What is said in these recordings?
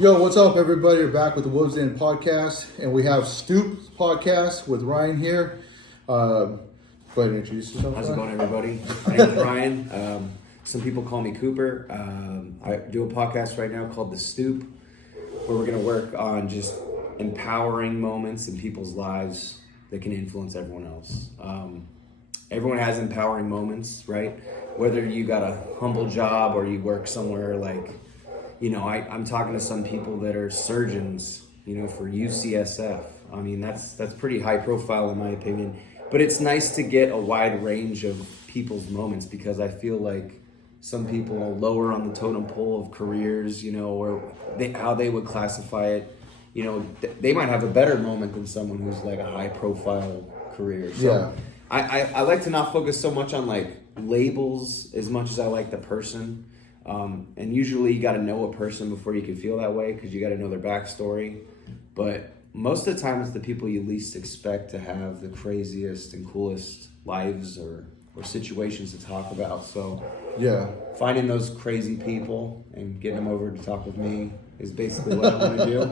Yo, what's up, everybody? We're back with the Wolves Den podcast, and we have Stoop podcast with Ryan here. Go ahead and introduce yourself. How's it going, everybody? My name is Ryan. Some people call me Cooper. I do a podcast right now called The Stoop, where we're going to work on just empowering moments in people's lives that can influence everyone else. Everyone has empowering moments, right? Whether you got a humble job or you work somewhere like, I'm talking to some people that are surgeons, for UCSF. I mean, that's pretty high profile in my opinion. But it's nice to get a wide range of people's moments, because I feel like some people are lower on the totem pole of careers, or how they would classify it. They might have a better moment than someone who's like a high profile career. So yeah. I like to not focus so much on like labels as much as I like the person. And usually you got to know a person before you can feel that way, because you got to know their backstory. But most of the time it's the people you least expect to have the craziest and coolest lives or situations to talk about. So yeah, finding those crazy people and getting them over to talk with me is basically what I want to do.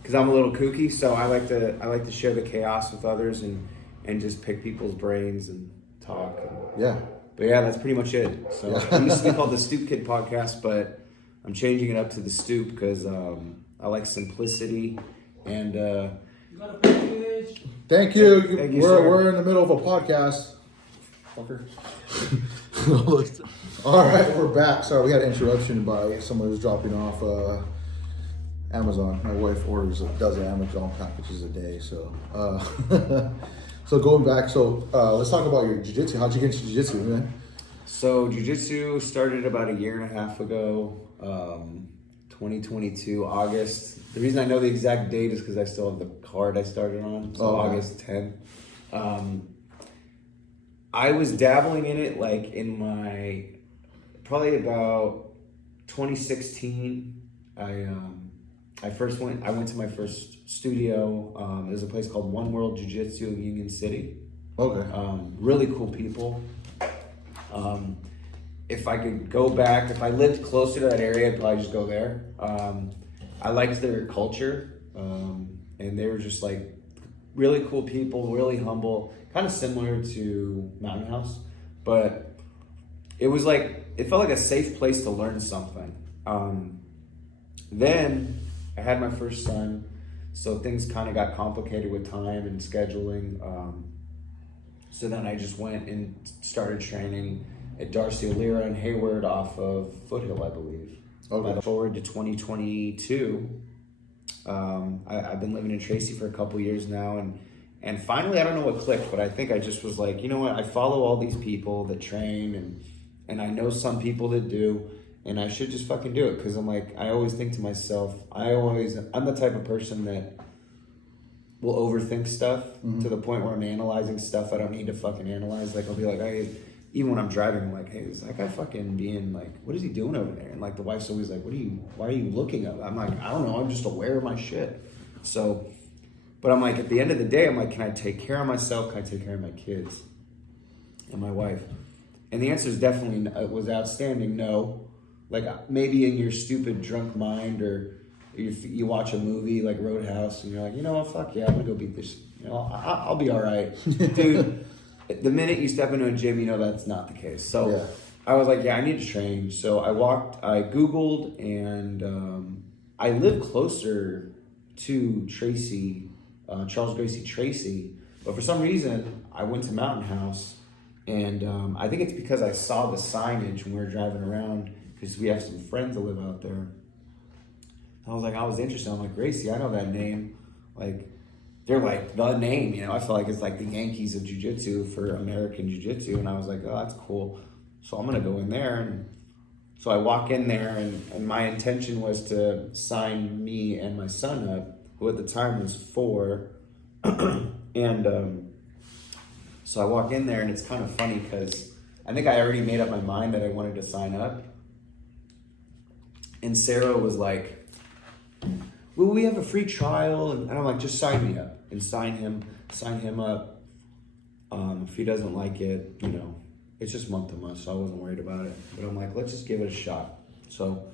Because I'm a little kooky, so I like to share the chaos with others and just pick people's brains and talk. Yeah. But yeah, that's pretty much it. So it used to be called the Stoop Kid Podcast, but I'm changing it up to the Stoop because I like simplicity and. Thank you. Thank you, we're in the middle of a podcast. Fucker. All right, we're back. Sorry, we had an interruption by someone who's dropping off Amazon. My wife orders a dozen Amazon packages a day, so. So going back, let's talk about your jiu-jitsu. How'd you get into jiu-jitsu, man? So jiu-jitsu started about a year and a half ago, 2022, August. The reason I know the exact date is because I still have the card I started on, so August 10th. I was dabbling in it like in my, probably about 2016. I went to my first studio. There's a place called One World Jiu-Jitsu in Union City. Okay. Really cool people. If I could go back, if I lived closer to that area, I'd probably just go there. I liked their culture, and they were just like really cool people, really humble, kind of similar to Mountain House, but it felt like a safe place to learn something. Then I had my first son, so things kind of got complicated with time and scheduling. So then I just went and started training at Darcy O'Leary and Hayward off of Foothill, I believe. Okay. Forward to 2022, I've been living in Tracy for a couple years now, and finally, I don't know what clicked, but I think I just was like, you know what, I follow all these people that train, and I know some people that do, and I should just fucking do it, because I'm like, I always think to myself, I'm the type of person that will overthink stuff to the point where I'm analyzing stuff I don't need to fucking analyze. Like, I'll be like, even when I'm driving, I'm like, hey, is that guy fucking being like, what is he doing over there? And like, the wife's always like, why are you looking at? I'm like, I don't know, I'm just aware of my shit. So, but I'm like, at the end of the day, I'm like, can I take care of myself? Can I take care of my kids and my wife? And the answer is definitely, was outstanding, no. Like, maybe in your stupid drunk mind, or you watch a movie like Roadhouse and you're like, you know what, fuck yeah, I'm gonna go beat this, I'll be all right. Dude, the minute you step into a gym, that's not the case. So yeah. I was like, yeah, I need to train. So I Googled, and I live closer to Tracy, Charles Gracie Tracy, but for some reason I went to Mountain House, and I think it's because I saw the signage when we were driving around, because we have some friends that live out there. I was interested. I'm like, Gracie, I know that name. Like, they're like the name, I feel like it's like the Yankees of jiu-jitsu for American jiu-jitsu. And I was like, oh, that's cool. So I'm going to go in there. And so I walk in there, and my intention was to sign me and my son up, who at the time was 4. And so I walk in there, and it's kind of funny because I think I already made up my mind that I wanted to sign up. And Sarah was like, will we have a free trial? And I'm like, just sign me up and sign him up. If he doesn't like it, it's just month to month, so I wasn't worried about it. But I'm like, let's just give it a shot. So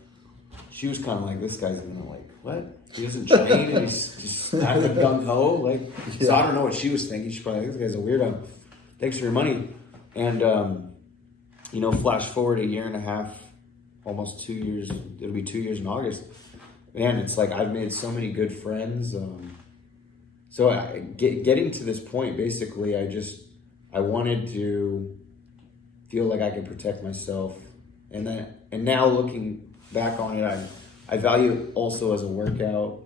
she was kind of like, this guy's gonna like, what? He doesn't train and he's just acting gung ho. Like, so I don't know what she was thinking. She's probably like, this guy's a weirdo. Thanks for your money. And, you know, flash forward a year and a half, almost 2 years. It'll be 2 years in August. Man, it's like I've made so many good friends. So getting to this point, basically, I wanted to feel like I could protect myself. And now looking back on it, I value it also as a workout.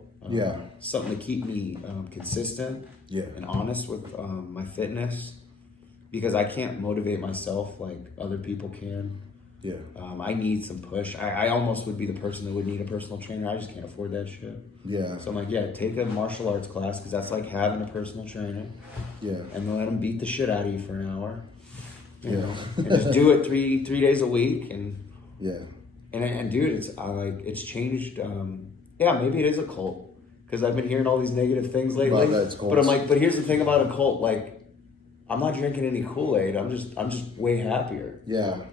Something to keep me consistent and honest with my fitness, because I can't motivate myself like other people can. I need some push. I almost would be the person that would need a personal trainer. I just can't afford that shit. So I'm like, take a martial arts class, because that's like having a personal trainer. And let them beat the shit out of you for an hour. You know, and just do it three days a week. And dude, it's changed. Maybe it is a cult, because I've been hearing all these negative things lately. But I'm like, but here's the thing about a cult, like, I'm not drinking any Kool-Aid. I'm just way happier.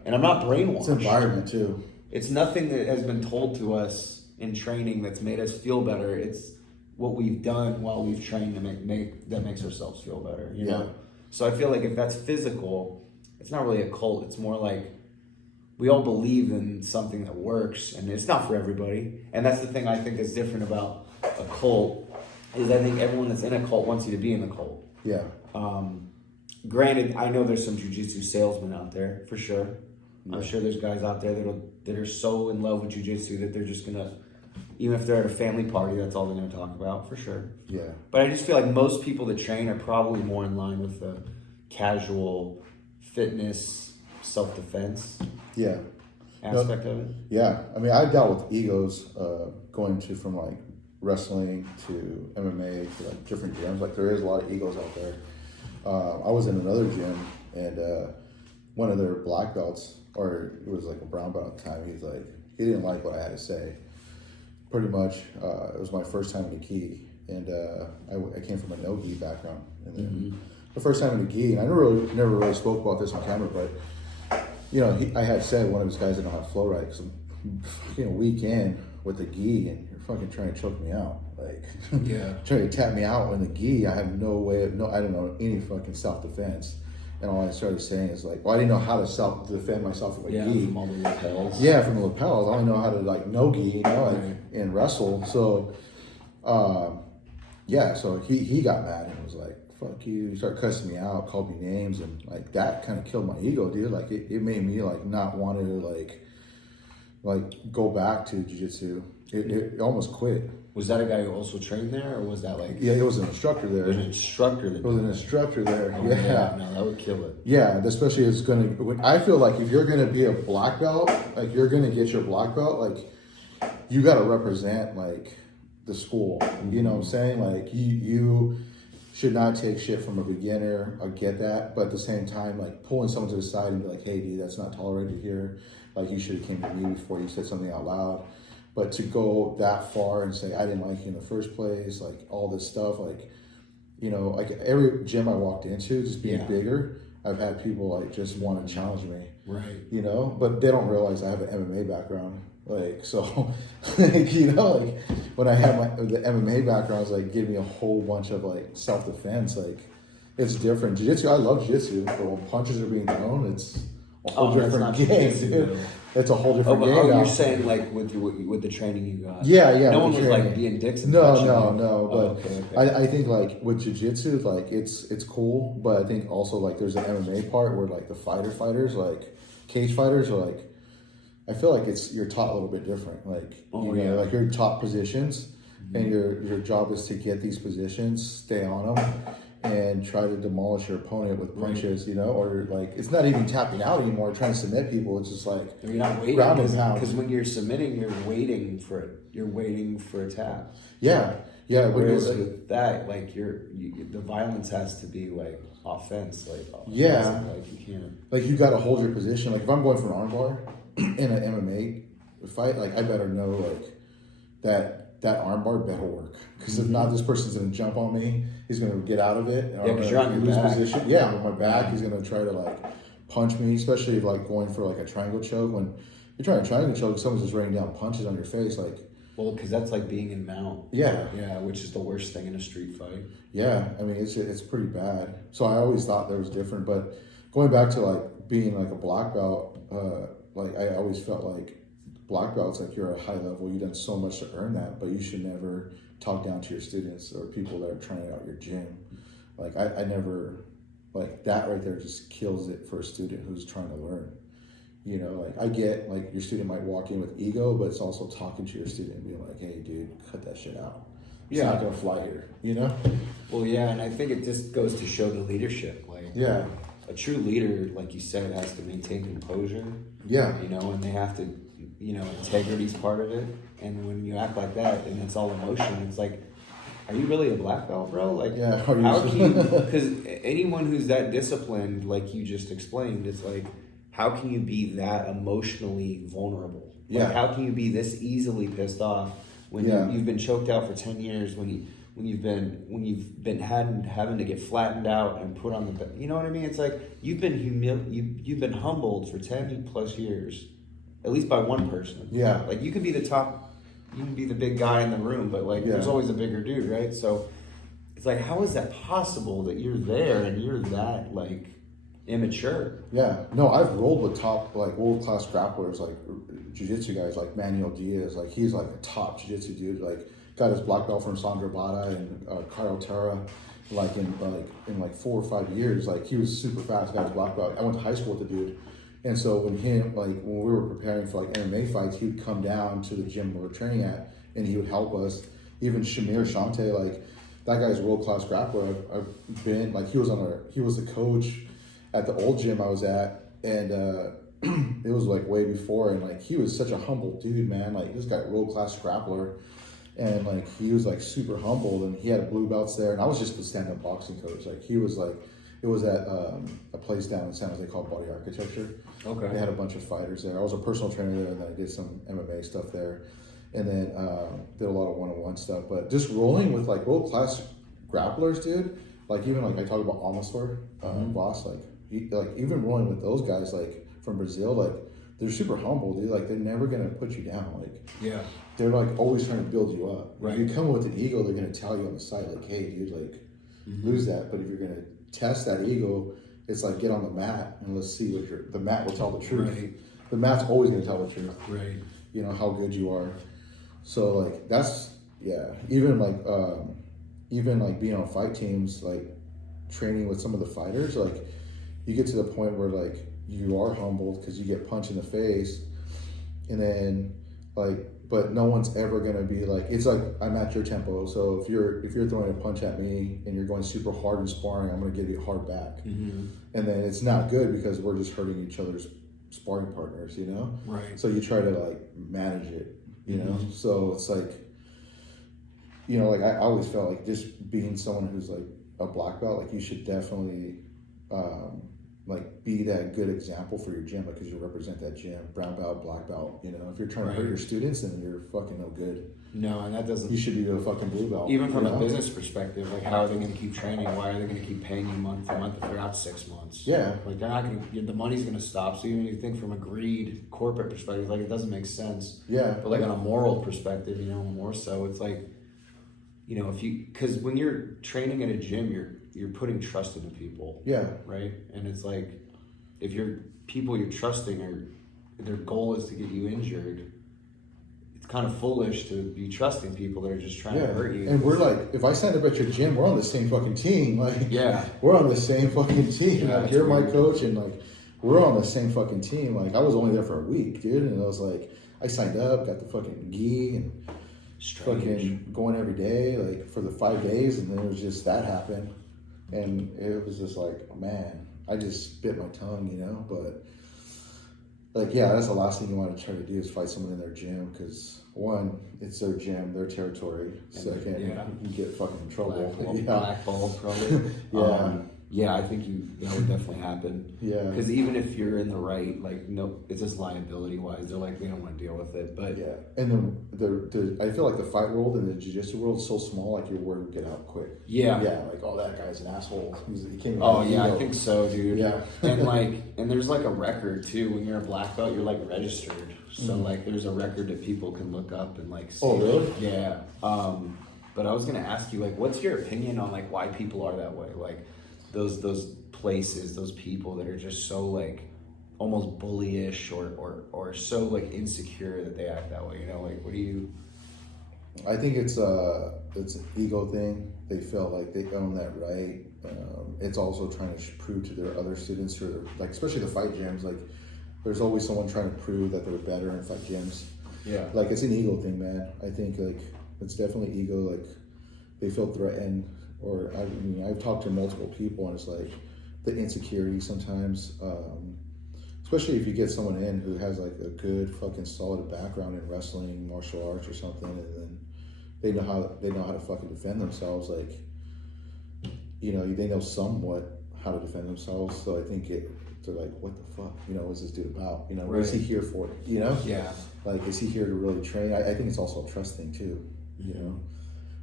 And I'm not brainwashed. It's environment too. It's nothing that has been told to us in training that's made us feel better. It's what we've done while we've trained that makes ourselves feel better. You know. So I feel like if that's physical, it's not really a cult. It's more like we all believe in something that works, and it's not for everybody. And that's the thing I think is different about a cult, is I think everyone that's in a cult wants you to be in the cult. Granted, I know there's some jiu-jitsu salesmen out there, for sure. I'm sure there's guys out there that are so in love with jiu-jitsu that they're just gonna, even if they're at a family party, that's all they're gonna talk about, for sure. But I just feel like most people that train are probably more in line with the casual fitness, self-defense aspect of it. I mean, I dealt with egos going from like wrestling to MMA to like different gyms. Like, there is a lot of egos out there. I was in another gym, and one of their black belts, or it was like a brown belt at the time, he didn't like what I had to say. Pretty much, it was my first time in the gi, and I came from a no-gi background. And then the first time in the gi, and I never really spoke about this on camera, but you know, I had said one of his guys didn't know how to flow right, because I'm week in with the gi, and you're fucking trying to choke me out. Like, trying to tap me out in the gi. I had no way of, I didn't know any fucking self-defense. And all I started saying is like, well, I didn't know how to self-defend myself with my gi. From all the lapels. From the lapels. I only know how to like no gi, and wrestle. So, so he got mad and was like, fuck you. He started cussing me out, called me names, and like that kind of killed my ego, dude. Like it made me like not want to like go back to jiu-jitsu. It almost quit. Was that a guy who also trained there, or was that like... Yeah, it was an instructor there. It was an instructor there. Oh, no, that would kill it. Yeah, especially it's going to... I feel like if you're going to be a black belt, like you're going to get your black belt, like you got to represent like the school. You know what I'm saying? Like you should not take shit from a beginner. I get that. But at the same time, like pulling someone to the side and be like, hey, dude, that's not tolerated here. Like you should have came to me before you said something out loud. But to go that far and say, I didn't like you in the first place, like all this stuff, like, you know, like every gym I walked into, just being bigger, I've had people like just want to challenge me. Right. You know, but they don't realize I have an MMA background. Like, so, you know, like when I had the MMA background, it's like, give me a whole bunch of like self-defense. Like, it's different. Jiu-jitsu, I love jiu-jitsu, but when punches are being thrown, it's a whole different game. It's a whole different game. Oh, you're saying like with the training you got? Yeah. No one was like being dicks. No. But I think like with jiu-jitsu, like it's cool, but I think also like there's an MMA part where like the fighters, like cage fighters, are like, I feel like you're taught a little bit different. Like like you're taught positions, and your job is to get these positions, stay on them, and try to demolish your opponent with punches, you know, or like it's not even tapping out anymore, trying to submit people. It's just like you're not waiting, because when you're submitting, you're waiting for it. You're waiting for a tap. Yeah. Whereas with that, like the violence has to be like offense, like like you can't. Like you got to hold your position. Like if I'm going for an armbar in an MMA fight, like I better know like that armbar better work, because if not, this person's gonna jump on me. He's gonna get out of it. Because you're on your back. Position. Yeah, I'm on my back. He's gonna try to like punch me, especially if like going for like a triangle choke when you're trying to triangle choke, someone's just raining down punches on your face, like. Well, because that's like being in mount. Yeah. Yeah, which is the worst thing in a street fight. Yeah, I mean it's pretty bad. So I always thought that was different, but going back to like being like a black belt, like I always felt like black belts, like you're at a high level, you've done so much to earn that, but you should never talk down to your students or people that are trying out your gym. Like I never, like that right there just kills it for a student who's trying to learn. You know, like I get like your student might walk in with ego, but it's also talking to your student and being like, hey dude, cut that shit out. It's not gonna fly here, you know? Well, yeah, and I think it just goes to show the leadership. Like, yeah, a true leader, like you said, has to maintain composure. Yeah. You know, and they have to, you know, integrity's part of it. And when you act like that and it's all emotion, it's like, are you really a black belt, bro? Like, yeah, how can you, because anyone who's that disciplined, like you just explained, it's like, how can you be that emotionally vulnerable? Like, Yeah. how can you be this easily pissed off when you've been choked out for 10 years, when you've been having to get flattened out and put on the, you know what I mean? It's like you've been humbled for 10 plus years, at least by one person. Yeah. Like you could be the top, you can be the big guy in the room, but like there's always a bigger dude, right? So it's like, how is that possible that you're there and you're that like immature? Yeah, no, I've rolled with top like world-class grapplers, like jiu-jitsu guys, like Manuel Diaz. Like he's like a top jiu-jitsu dude. Like got his black belt from Sandra Bata and Kyle Terra, like in 4 or 5 years. Like he was super fast, got his black belt. I went to high school with the dude, and so when we were preparing for like MMA fights, he would come down to the gym we were training at, and he would help us. Even Shamir Shante, like that guy's world-class grappler. I've been like he was the coach at the old gym I was at, and it was like way before, and like he was such a humble dude, man. Like this guy, world-class grappler, and like he was like super humbled, and he had blue belts there, and I was just the stand-up boxing coach. Like he was like, it was at a place down in San Jose called Body Architecture. Okay. They had a bunch of fighters there. I was a personal trainer there, and then I did some MMA stuff there, and then did a lot of one-on-one stuff. But just rolling with like world-class grapplers, dude. Like even like I talk about Almastor, Voss, like even rolling with those guys like from Brazil, like they're super humble, dude. Like they're never gonna put you down. Like they're like always trying to build you up. Right. If you come with an ego, they're gonna tell you on the side like, hey, dude, like lose that. But if you're gonna test that ego, it's like get on the mat and let's see what the mat will tell the truth. Right. The mat's always gonna tell the truth. Right. You know how good you are. So like that's even like being on fight teams, like training with some of the fighters, like you get to the point where like you are humbled because you get punched in the face, and then like, but no one's ever gonna be like, it's like I'm at your tempo. So if you're throwing a punch at me and you're going super hard in sparring, I'm gonna give you hard back, and then it's not good because we're just hurting each other's sparring partners, you know. Right. So you try to like manage it, you know. So it's like, you know, like I always felt like just being someone who's like a black belt, like you should definitely like be that good example for your gym, because you represent that gym. Brown belt, black belt, you know. If you're trying to hurt your students, then you're fucking no good. No, and that doesn't. You should be a fucking blue belt. Even from a business perspective, like how are they going to keep training? Why are they going to keep paying you month to month if they're out 6 months? Yeah, like they're not going to. The money's going to stop. So even if you think from a greed corporate perspective, like it doesn't make sense. Yeah, but like on a moral perspective, you know, more so, it's like, you know, because when you're training at a gym, you're putting trust into people. Yeah. Right? And it's like, if people you're trusting their goal is to get you injured, it's kind of foolish to be trusting people that are just trying to hurt you. And we're like, if I sign up at your gym, we're on the same fucking team. Like, we're on the same fucking team. Like, you're my coach, and like, we're on the same fucking team. Like, I was only there for a week, dude, and I was like, I signed up, got the fucking gi, and fucking going every day, like for the 5 days, and then it was just that happened, and it was just like, man, I just bit my tongue, you know. But like, that's the last thing you want to try to do is fight someone in their gym, because one, it's their gym, their territory. Second, you can get fucking in trouble. Blackballed, probably. I think that would definitely happen. Yeah. Because even if you're in the right, like, no, it's just liability wise. They're like, we don't want to deal with it. But and the I feel like the fight world and the jiu-jitsu world is so small. Like your word would get out quick. Yeah. Yeah. Like, oh, that guy's an asshole. He came. I think so, dude. Yeah. And there's like a record too. When you're a black belt, you're like registered. So like there's a record that people can look up and like see. Oh, really? Yeah. But I was gonna ask you, like, what's your opinion on like why people are that way? Like those places, those people that are just so like almost bullyish or so like insecure that they act that way, you know? Like what do you I think it's an ego thing. They feel like they own that right. It's also trying to prove to their other students who are like, especially the fight gyms, like there's always someone trying to prove that they're better in fight gyms. Yeah. Like it's an ego thing, man. I think like it's definitely ego. Like they feel threatened, or I mean, I've talked to multiple people, and it's like the insecurity sometimes. Especially if you get someone in who has like a good fucking solid background in wrestling, martial arts, or something, and then they know how to fucking defend themselves. Like, you know, they know somewhat how to defend themselves. So I think they're like, what the fuck? You know, what's this dude about? You know, what is he here for? You know? Yeah. Like, is he here to really train? I think it's also a trust thing too. You know.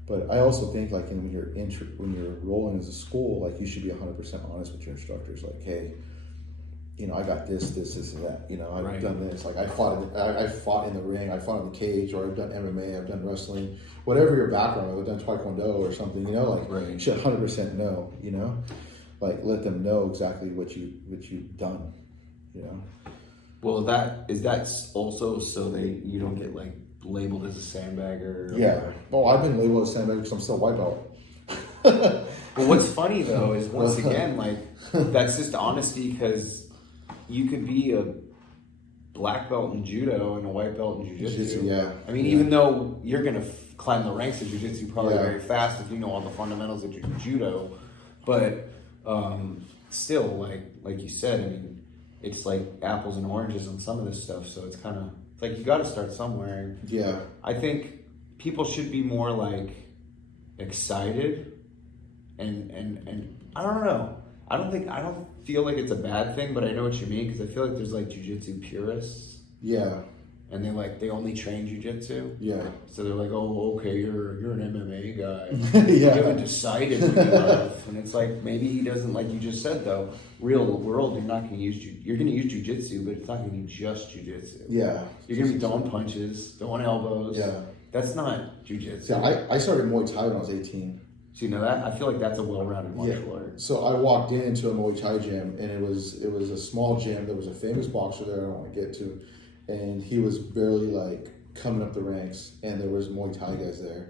But I also think like when you're rolling as a school, like you should be 100% honest with your instructors. Like, hey, you know, I got this, and that. You know, I've done this. Like, I fought in the ring. I fought in the cage, or I've done MMA. I've done wrestling. Whatever your background, I've done Taekwondo or something. You know, like you should 100% know. You know, like let them know exactly what you've done. You know. Well, is that also so you don't get like labeled as a sandbagger? Yeah. Oh, I've been labeled as a sandbagger because I'm still a white belt. But what's funny though is once again, like that's just honesty, because you could be a black belt in judo and a white belt in jiu-jitsu. Yeah. I mean, even though you're gonna climb the ranks of jiu-jitsu probably very fast if you know all the fundamentals of judo, but still, like you said, I mean, it's like apples and oranges on some of this stuff. So it's kind of like you got to start somewhere. Yeah. I think people should be more like excited and I don't know. I don't feel like it's a bad thing, but I know what you mean, because I feel like there's like jiu-jitsu purists. Yeah. And they only train jiu-jitsu. Yeah. So they're like, oh, okay, you're an MMA guy. Yeah. You haven't decided what you love. And it's like, maybe he doesn't, like you just said though, real world, you're not going to use jiu-jitsu, but it's not going to be just jiu-jitsu. Yeah. You're going to be throwing punches, throwing elbows. Yeah. That's not jiu-jitsu. Yeah, I started Muay Thai when I was 18. So you know that? I feel like that's a well-rounded martial art. So I walked into a Muay Thai gym, and it was a small gym. There was a famous boxer there I don't want to get to, and he was barely like coming up the ranks, and there was Muay Thai guys there.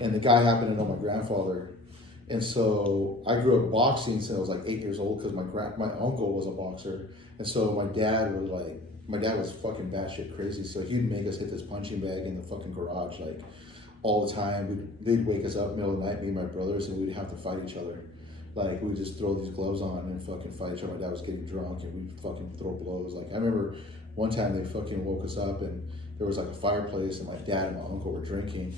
And the guy happened to know my grandfather, and so I grew up boxing since I was like 8 years old, because my uncle was a boxer, and so my dad was fucking batshit crazy, so he'd make us hit this punching bag in the fucking garage like all the time. They'd wake us up middle of the night, me and my brothers, and we'd have to fight each other. Like, we'd just throw these gloves on and fucking fight each other. My dad was getting drunk, and we'd fucking throw blows. Like, I remember one time they fucking woke us up, and there was like a fireplace, and my dad and my uncle were drinking,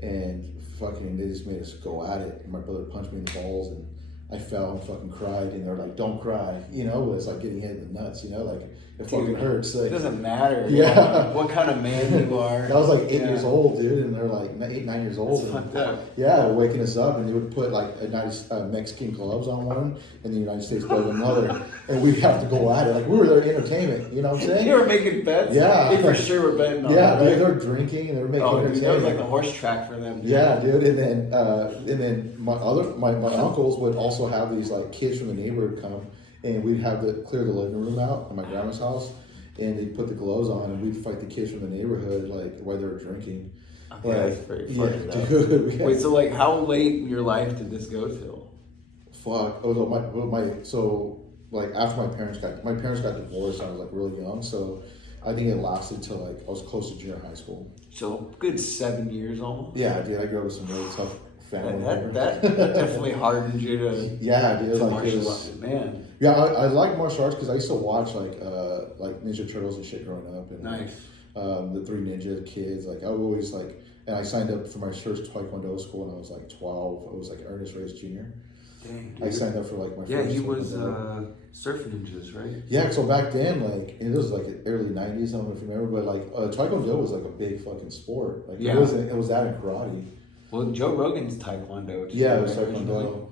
and fucking they just made us go at it. And my brother punched me in the balls, and I fell and fucking cried, and they're like, don't cry, you know. It's like getting hit in the nuts, you know, like it fucking hurts. Like, it doesn't matter what kind of man you are. I was like 8 years old, dude, and they're like 8, 9 years old. Yeah, waking us up, and they would put like Mexican gloves on one and the United States glove on another, and we'd have to go at it. Like, we were their entertainment, you know what I'm saying? You were making bets? Yeah. They for sure were betting on that. Right? They were drinking, and they were making entertainment. That was like the horse track for them. Dude. Yeah, dude, and then my uncles would also have these like kids from the neighborhood come, and we'd have to clear the living room out at my grandma's house, and they'd put the gloves on, and we'd fight the kids from the neighborhood like while they were drinking. Okay, that's pretty funny. Yeah, dude. Yeah. Wait, so like how late in your life did this go till? Fuck. So like after my parents got divorced, I was like really young, so I think it lasted till like I was close to junior high school. So good 7 years almost. Yeah, dude, I grew up with some really tough family. That definitely hardened you to. Yeah, dude. Like martial arts, man. Yeah, I like martial arts because I used to watch like Ninja Turtles and shit growing up, and nice. The Three Ninja Kids. Like, I always like, and I signed up for my first Taekwondo school when I was like 12. I was like Ernest Reyes Jr. Dang, I signed up for like my first. Yeah, he was Surf Ninjas, right? Yeah, so back then, like, it was like early 90s, I don't know if you remember, but like Taekwondo was like a big fucking sport. Like, it was that in karate. Well, Joe Rogan's Taekwondo. Yeah, it was Taekwondo.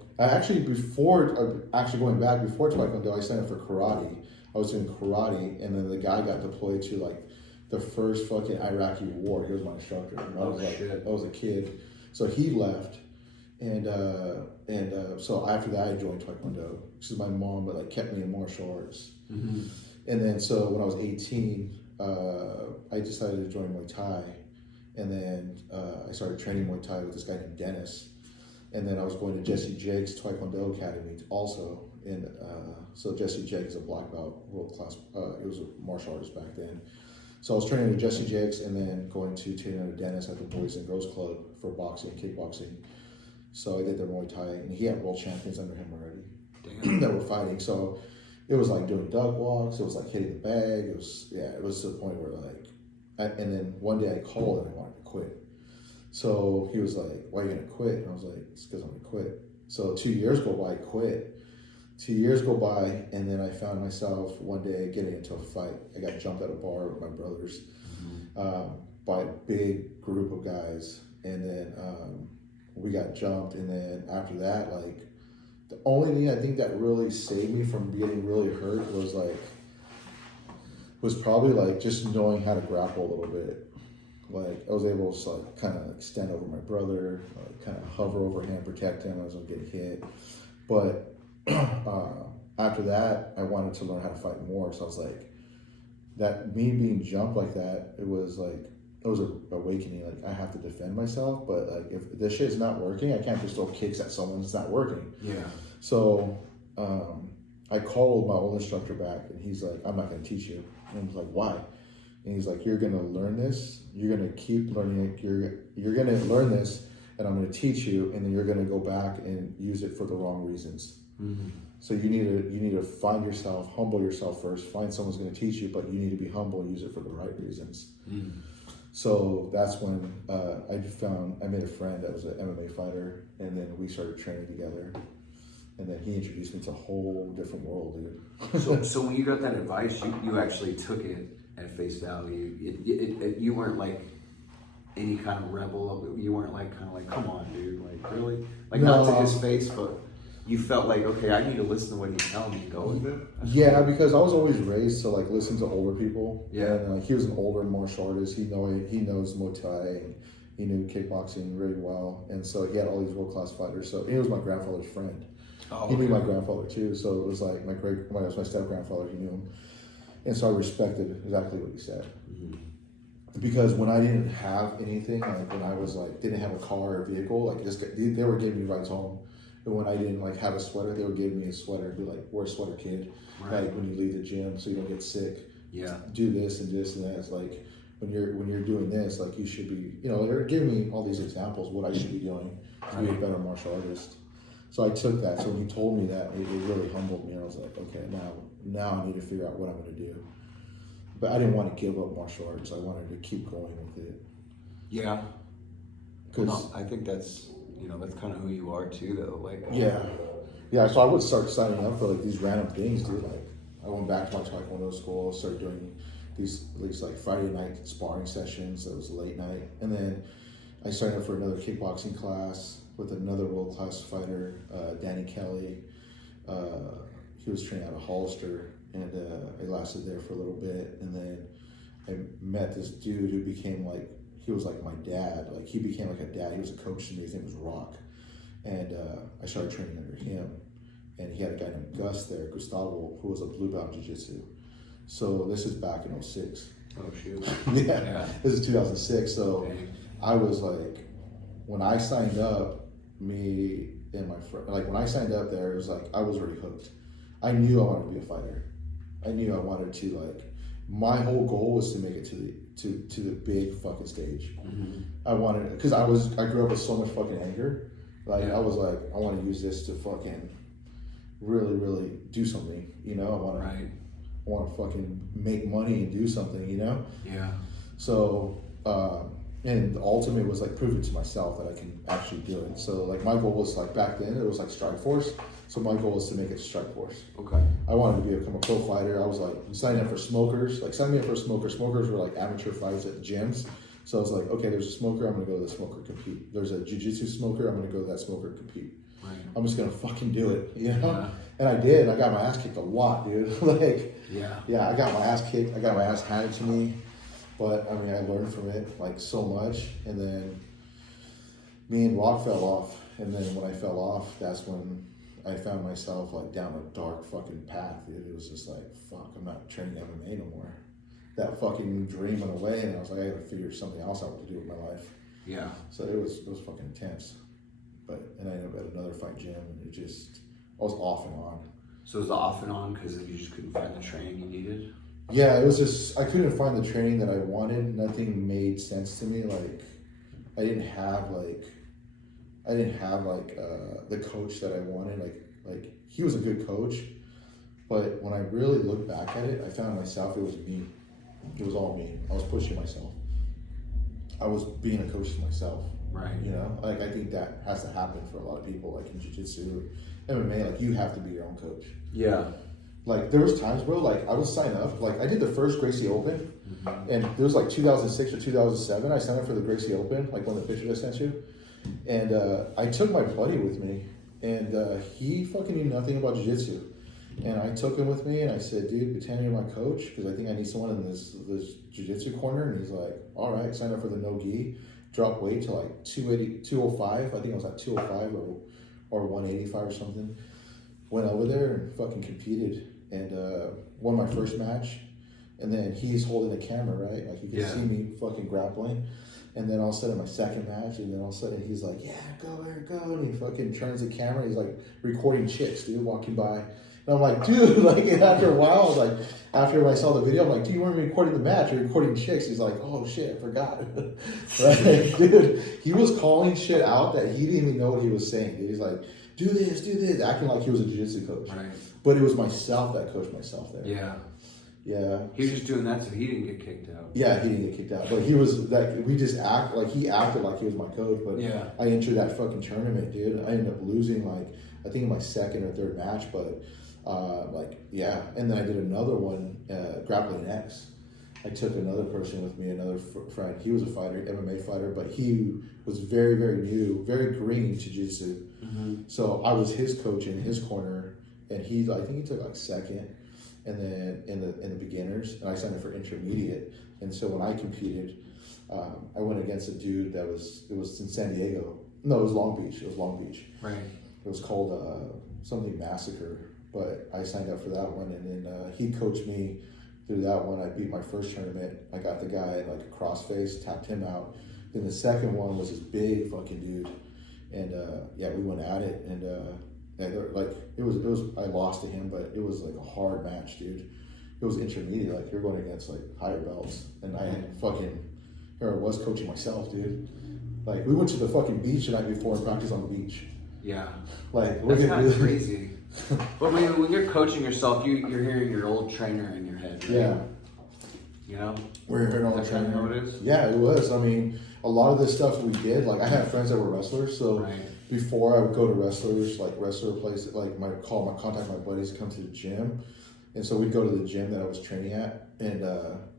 Before Taekwondo, I signed up for karate. I was doing karate, and then the guy got deployed to like the first fucking Iraqi war. He was my instructor. And I was a kid. So he left. And so after that, I joined Taekwondo. Because my mom like kept me in martial arts. Mm-hmm. And then so when I was 18, I decided to join Muay Thai. And then I started training Muay Thai with this guy named Dennis. And then I was going to Jesse Jake's Taekwondo Academy also. And so Jesse Jake is a black belt, world class. He was a martial artist back then. So I was training with Jesse Jakes and then going to train under Dennis at the Boys and Girls Club for boxing, kickboxing. So I did the Muay Thai, and he had world champions under him already that were fighting. So it was like doing duck walks. It was like hitting the bag. It was to the point where and then one day I called and I wanted to quit. So he was like, "Why are you gonna quit?" And I was like, "It's because I'm gonna quit." So 2 years go by, I quit. 2 years go by, and then I found myself one day getting into a fight. I got jumped at a bar with my brothers by a big group of guys, and then we got jumped. And then after that, like the only thing I think that really saved me from getting really hurt was probably like just knowing how to grapple a little bit. Like I was able to like kind of extend over my brother, like kind of hover over him, protect him. I was gonna get hit, but after that, I wanted to learn how to fight more. So I was like, that me being jumped like that, it was an awakening. Like I have to defend myself, but like if this shit's not working, I can't just throw kicks at someone that's not working. Yeah. So I called my old instructor back, and he's like, "I'm not going to teach you." And I was like, "Why?" And he's like, "You're going to learn this. You're going to keep learning it. You're going to learn this, and I'm going to teach you, and then you're going to go back and use it for the wrong reasons." Mm-hmm. So you need to find yourself, humble yourself first. Find someone's going to teach you, but you need to be humble and use it for the right reasons. Mm-hmm. So that's when I made a friend that was an MMA fighter, and then we started training together. And then he introduced me to a whole different world, dude. So when you got that advice, you actually took it at face value. You weren't like any kind of rebel. You weren't like kind of like, "Come on, dude, like really?" Like no. Not to his face, but you felt like, okay, I need to listen to what he's telling me and go with it. Yeah, because I was always raised to like listen to older people. Yeah. And he was an older martial artist. He knows Muay Thai, and he knew kickboxing really well. And so he had all these world class fighters. So he was my grandfather's friend. Oh, he knew my grandfather too. So it was like my step grandfather. He knew him, and so I respected exactly what he said. Mm-hmm. Because when I didn't have anything, like when I was like didn't have a car or vehicle, like they were giving me rides home. And when I didn't like have a sweater, they would give me a sweater and be like, "Wear a sweater, kid." Right. Like when you leave the gym, so you don't get sick. Yeah. Do this and this and that. It's like when you're doing this, like you should be. They're giving me all these examples of what I should be doing to be a better martial artist. So I took that. So when he told me that, it really humbled me. And I was like, okay, now I need to figure out what I'm going to do. But I didn't want to give up martial arts. I wanted to keep going with it. Yeah. Because I think that's kind of who you are too, though. Like yeah. So I would start signing up for like these random things, dude. Like I went back to my Taekwondo school, started doing these like Friday night sparring sessions. That was late night, and then I signed up for another kickboxing class with another world class fighter, Danny Kelly. He was training out of Hollister, and I lasted there for a little bit, and then I met this dude who became like. He was like my dad. Like he became like a dad. He was a coach to me. His name was Rock, and I started training under him. And he had a guy named Gus there, Gustavo, who was a blue belt in Jiu-Jitsu. So this is back in 06. Oh shoot! yeah, this is 2006. So dang. I was like, when I signed up, me and my friend, like when I signed up there, it was like I was already hooked. I knew I wanted to be a fighter. I knew I wanted to like. My whole goal was to make it to the big fucking stage. Mm-hmm. I wanted, because I grew up with so much fucking anger. Like I was like, I want to use this to fucking really, really do something. I want to fucking make money and do something. Yeah. So and the ultimate was like proving to myself that I can actually do it. So like my goal was like back then it was like Strike Force. So my goal was to make it Strike Force. Okay. I wanted to become a pro fighter. I was like signing up for smokers. Like signing me up for smokers. Smokers were like amateur fights at gyms. So I was like, okay, there's a smoker. I'm gonna go to the smoker compete. There's a jiu-jitsu smoker. I'm gonna go to that smoker compete. Right. I'm just gonna fucking do it, Yeah. And I did. I got my ass kicked a lot, dude. Yeah. I got my ass kicked. I got my ass handed to me. But I mean, I learned from it like so much, and then me and Rock fell off. And then when I fell off, that's when I found myself like down a dark fucking path, dude. It was just like, fuck, I'm not training MMA no more. That fucking dream went away, and I was like, I gotta figure something else out to do with my life. Yeah. So it was fucking intense. But and I ended up at another fight gym, and it just, I was off and on. So it was off and on because you just couldn't find the training you needed? Yeah, it was just, I couldn't find the training that I wanted. Nothing made sense to me. Like, I didn't have the coach that I wanted. Like he was a good coach, but when I really look back at it, I found myself, it was me. It was all me. I was pushing myself. I was being a coach to myself. Right. You know, like I think that has to happen for a lot of people, like in jiu-jitsu, MMA, like you have to be your own coach. Yeah. Like there was times, bro, like I would sign up, like I did the first Gracie Open, and it was like 2006 or 2007, I signed up for the Gracie Open, like one of the pictures I sent you, and I took my buddy with me, and he fucking knew nothing about jiu-jitsu, and I took him with me, and I said, dude, pretend you're my coach, because I think I need someone in this jiu-jitsu corner, and he's like, all right, signed up for the no-gi, dropped weight to like 280, 205, I think I was at 205 or 185 or something, went over there and fucking competed, and won my first match, and then he's holding the camera, right? Like you can see me fucking grappling, and then all of a sudden my second match, and then all of a sudden he's like, yeah, go there, go, and he fucking turns the camera, and he's like recording chicks, dude, walking by, and I'm like, dude, like, and after a while, I was like, after I saw the video, I'm like, dude, you weren't recording the match, you're recording chicks. He's like, oh shit, I forgot. Right? Dude, he was calling shit out that he didn't even know what he was saying, dude. He's like, do this, acting like he was a jiu-jitsu coach. Right. But it was myself that coached myself there. Yeah. Yeah. He was just doing that so he didn't get kicked out. Yeah, he didn't get kicked out. But he was like, we just act like he acted like he was my coach. But yeah. I entered that fucking tournament, dude. I ended up losing like, I think in my second or third match, but yeah. And then I did another one, Grappling X. I took another person with me, another friend. He was a fighter, MMA fighter, but he was very, very new, very green to jiu-jitsu. Mm-hmm. So I was his coach in his corner, and I think he took like second, and then in the beginners, and I signed up for intermediate. And so when I competed, I went against a dude it was in San Diego. No, it was Long Beach. It was Long Beach. Right. It was called something Massacre, but I signed up for that one, and then he coached me through that one. I beat my first tournament. I got the guy like a crossface, tapped him out. Then the second one was this big fucking dude, and yeah, we went at it, and like it was I lost to him, but it was like a hard match, dude. It was intermediate, like you're going against like higher belts, and I had here I was coaching myself, dude. Like we went to the fucking beach the night before and practiced on the beach. Yeah, like that's kind of crazy. But when you're coaching yourself, you're hearing your old trainer in your head, right? Yeah. You know? We're hearing all the trainer. How it is? Yeah, it was. I mean, a lot of the stuff we did, like I had friends that were wrestlers, so before I would go to wrestlers, like wrestler places, like contact my buddies to come to the gym. And so we'd go to the gym that I was training at, and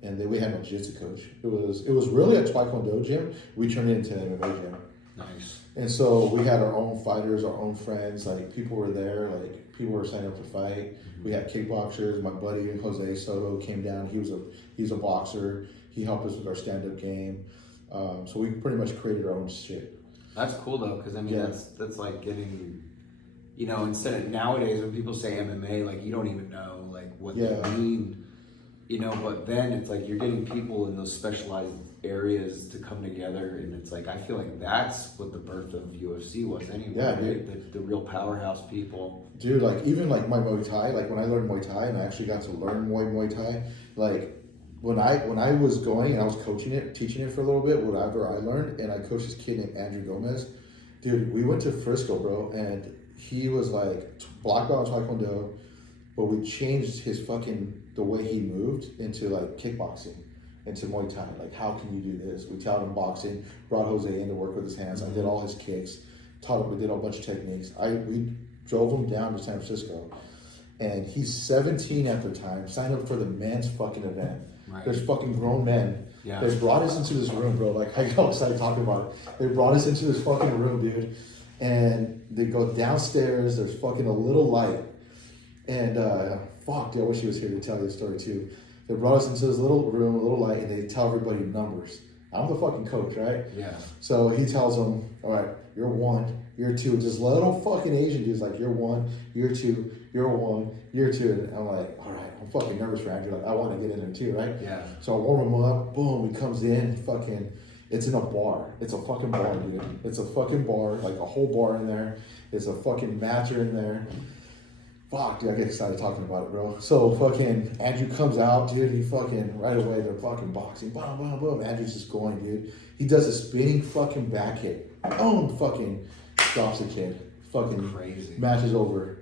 then we had no jiu-jitsu coach. It was really a Taekwondo gym. We turned it into an MMA gym. Nice. And so we had our own fighters, our own friends. Like people were there. Like people were signing up to fight. We had kickboxers. My buddy Jose Soto came down. He's a boxer. He helped us with our stand-up game. So we pretty much created our own shit. That's cool though, because I mean that's like getting, instead of nowadays when people say MMA, like you don't even know like what they mean, But then it's like you're getting people in those specialized areas to come together, and it's like I feel like that's what the birth of UFC was anyway. Yeah, right? The real powerhouse people. Dude, like even like my Muay Thai, like when I learned Muay Thai and I actually got to learn Muay Thai, like when I was going and I was coaching it, teaching it for a little bit, whatever I learned, and I coached this kid named Andrew Gomez. Dude, we went to Frisco, bro, and he was like black belt in Taekwondo, but we changed the way he moved into like kickboxing, into Muay Thai. Like, how can you do this? We taught him boxing, brought Jose in to work with his hands. I did all his kicks, we did a bunch of techniques. We drove him down to San Francisco, and he's 17 at the time, signed up for the men's fucking event. Right. There's fucking grown men. Yeah. They brought us into this room, bro. Like, I got excited talking about it. They brought us into this fucking room, dude. And they go downstairs. There's fucking a little light. And, fuck, dude, I wish he was here to tell you the story, too. They brought us into this little room, a little light, and they tell everybody numbers. I'm the fucking coach, right? Yeah. So he tells them, all right, you're 1, you're 2. Just little fucking Asian dudes like, you're 1, you're 2, you're 1, you're 2. And I'm like, all right, I'm fucking nervous for Andrew. Like, I want to get in there too, right? Yeah. So I warm him up. Boom, he comes in. Fucking, it's in a bar. It's a fucking bar, dude. It's a fucking bar, like a whole bar in there. It's a fucking matcher in there. Fuck, dude, I get excited talking about it, bro. So fucking Andrew comes out, dude. He fucking right away they're fucking boxing. Boom, boom, boom. Andrew's just going, dude. He does a spinning fucking back kick. Boom, fucking stops the kid. Fucking crazy. Match is over.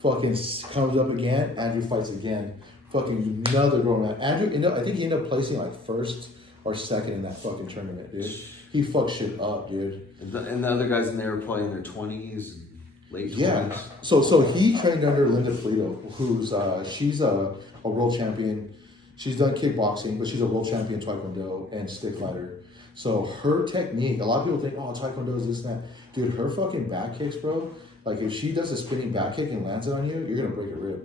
Fucking comes up again. Andrew fights again. Fucking another grown man. Andrew, I think he ended up placing like first or second in that fucking tournament, dude. He fucked shit up, dude. And the other guys in there were probably in their 20s. Late 20s. Yeah. So he trained under Linda Polito, who's she's a world champion. She's done kickboxing, but she's a world champion Taekwondo and stick fighter. So her technique, a lot of people think, oh, Taekwondo is this and that. Dude, her fucking back kicks, bro. Like if she does a spinning back kick and lands it on you, you're gonna break a rib.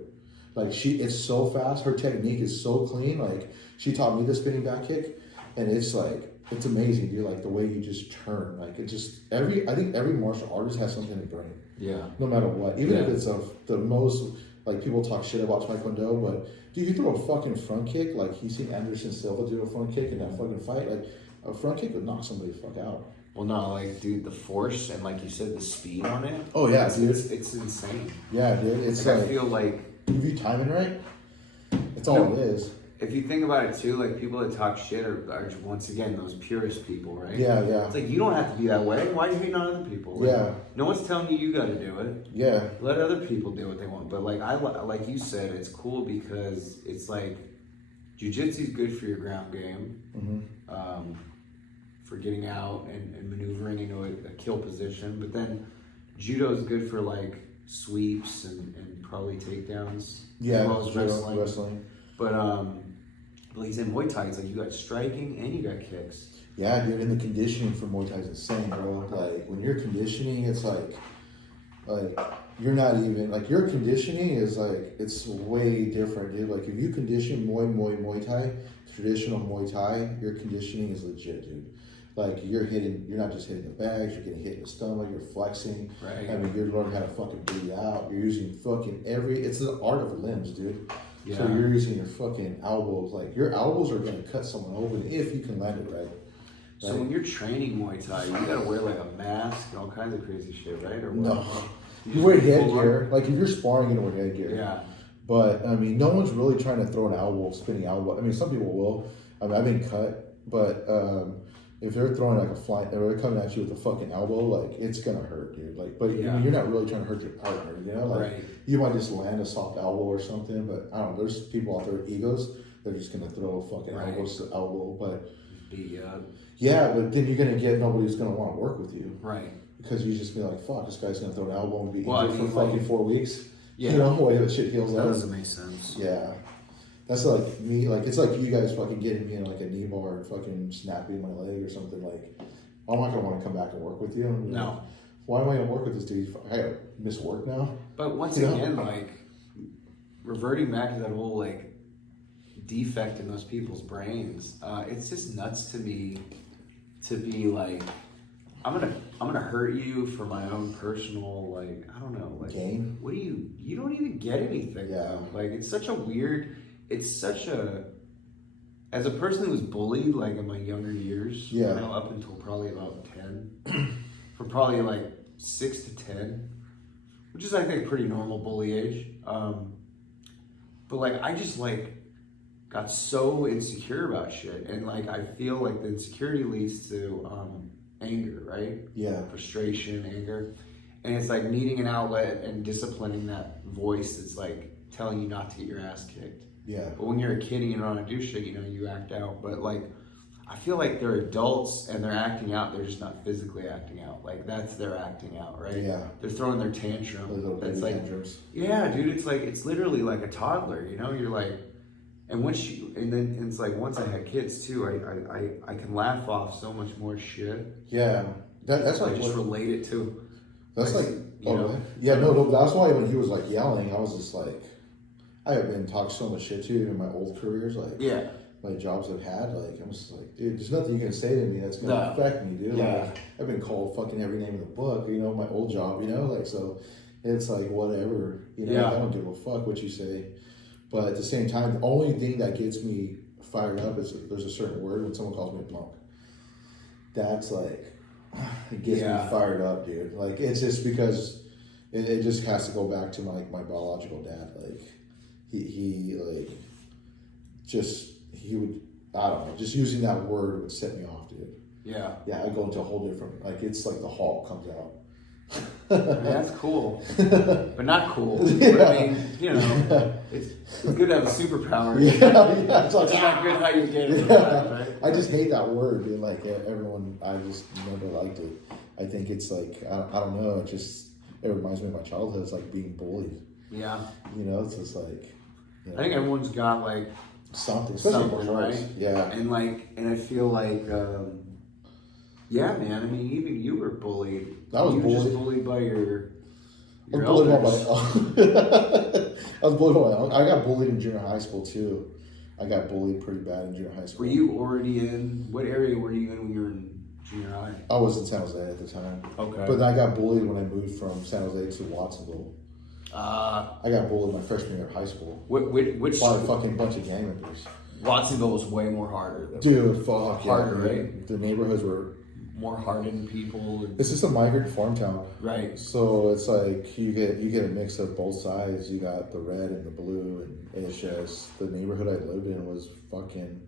Like it's so fast. Her technique is so clean. Like she taught me the spinning back kick, and it's like it's amazing, dude. Like the way you just turn, like it just I think every martial artist has something to bring. Yeah. No matter what, even if it's the most like people talk shit about Taekwondo, but dude, you throw a fucking front kick like he's seen Anderson Silva do a front kick in that fucking fight. Like a front kick would knock somebody the fuck out. Well, no, like dude, the force and like you said, the speed on it. Oh yeah, dude, it's insane. Yeah, dude, it's like I feel like if you time it right, it's all it is. If you think about it too, like people that talk shit are once again those purist people, right? Yeah, yeah. It's like you don't have to be that way. Why are you hating on other people? Like, yeah. No one's telling you got to do it. Yeah. Let other people do what they want. But like like you said, it's cool because it's like jiu-jitsu is good for your ground game, for getting out and maneuvering into a kill position. But then judo is good for like sweeps and probably takedowns. Yeah. As well as judo, wrestling. But he's in Muay Thai. It's like you got striking and you got kicks. Yeah, dude, and the conditioning for Muay Thai is insane, bro. Like when you're conditioning, it's like you're not even like your conditioning is like it's way different, dude. Like if you condition Muay Thai, traditional Muay Thai, your conditioning is legit, dude. Like you're not just hitting the bags, you're getting hit in the stomach, you're flexing. Right. I mean, you're learning how to fucking breathe out. You're using fucking it's the art of the limbs, dude. Yeah. So you're using your fucking elbows. Like your elbows are gonna cut someone open if you can land it right. So when you're training Muay Thai, you gotta wear like a mask and all kinds of crazy shit, right? Or what? No. You wear headgear. Like if you're sparring, you don't wear headgear. Yeah. But I mean, no one's really trying to throw an elbow, spinning elbow. I mean, some people will. I mean, I've been cut, but if they're throwing like a flying, they're coming at you with a fucking elbow, like it's gonna hurt, dude. Like, but I mean, you're not really trying to hurt your partner, you know? Like you might just land a soft elbow or something, but I don't know. There's people out there with egos. They're just gonna throw a fucking elbow, but yeah, but then you're gonna get nobody who's gonna want to work with you, right? Because you just be like, fuck, this guy's gonna throw an elbow and be injured for like, fucking 4 weeks. Yeah. You know, the way that shit heals up. That doesn't make sense. Yeah. That's like me, like, it's like you guys fucking getting me in like a knee bar and fucking snapping my leg or something. Like, I'm not gonna want to come back and work with you. No. Like, why am I gonna work with this dude? I gotta miss work now? But once again, like, reverting back to that whole, like, defect in those people's brains, it's just nuts to me to be like, I'm gonna hurt you for my own personal, like, I don't know, like, gain. What do you don't even get anything. Yeah. Like, it's such a, as a person who was bullied, like, in my younger years, you know, up until probably about 10, from probably like 6 to 10, which is, I think, pretty normal bully age. But like, I just like got so insecure about shit, and like, I feel like the insecurity leads to anger, right? Yeah. Frustration, anger. And it's like needing an outlet and disciplining that voice that's like telling you not to get your ass kicked. Yeah. But when you're a kid and you don't know how to do shit, you know, you act out. But like, I feel like they're adults and they're acting out, they're just not physically acting out. Like, that's their acting out, right? Yeah. They're throwing their tantrum. That's like, tantrums. yeah, dude, it's literally like a toddler, you know? You're like, and then it's like, once I had kids too, I can laugh off so much more shit. Yeah. That's like, I just relate it to. That's like, you know? Yeah, no, that's why when he was like yelling, I was just like, I have been talked so much shit to in my old careers, like Yeah. my jobs I've had, like I'm just like, dude, there's nothing you can say to me that's gonna affect me, dude. Yeah. Like I've been called fucking every name in the book, you know, my old job, you know, like so it's like whatever, you know, Yeah. I don't give a fuck what you say. But at the same time, the only thing that gets me fired up is there's a certain word when someone calls me a punk. That's like it gets me fired up, dude. Like it's just because it just has to go back to my biological dad. Like he like he would, I don't know, just using that word would set me off, dude. Yeah. Yeah, I go into a whole different, like it's like the Hulk comes out. That's cool, but not cool. But I mean, you know, it's good to have a superpower. Yeah, it's like, It's not good how you get it. Yeah. Right? I just hate that word, dude. Like everyone, I just never liked it. I think it's like I don't know. It reminds me of my childhood. It's like being bullied. Yeah. You know, it's just like. You know, I think everyone's got like something, especially something, right? Yeah. And I feel like, yeah, man. I mean, even you were bullied. I was bullied. Just bullied by your I was bullied elders. I was bullied by my uncle. I got bullied in junior high school too. I got bullied pretty bad in junior high school. Were you already in? What area were you in when you were in junior high? I was in San Jose at the time. Okay. But then I got bullied when I moved from San Jose to Watsonville. I got bullied my freshman year of high school. Which By a fucking bunch of gang members. Watsonville was way more harder. Though. Dude, fuck. Harder, yeah, right? The neighborhoods were More hardened people. It's just a migrant farm town. Right. So it's like you get a mix of both sides. You got the red and the blue, and it's just the neighborhood I lived in was fucking.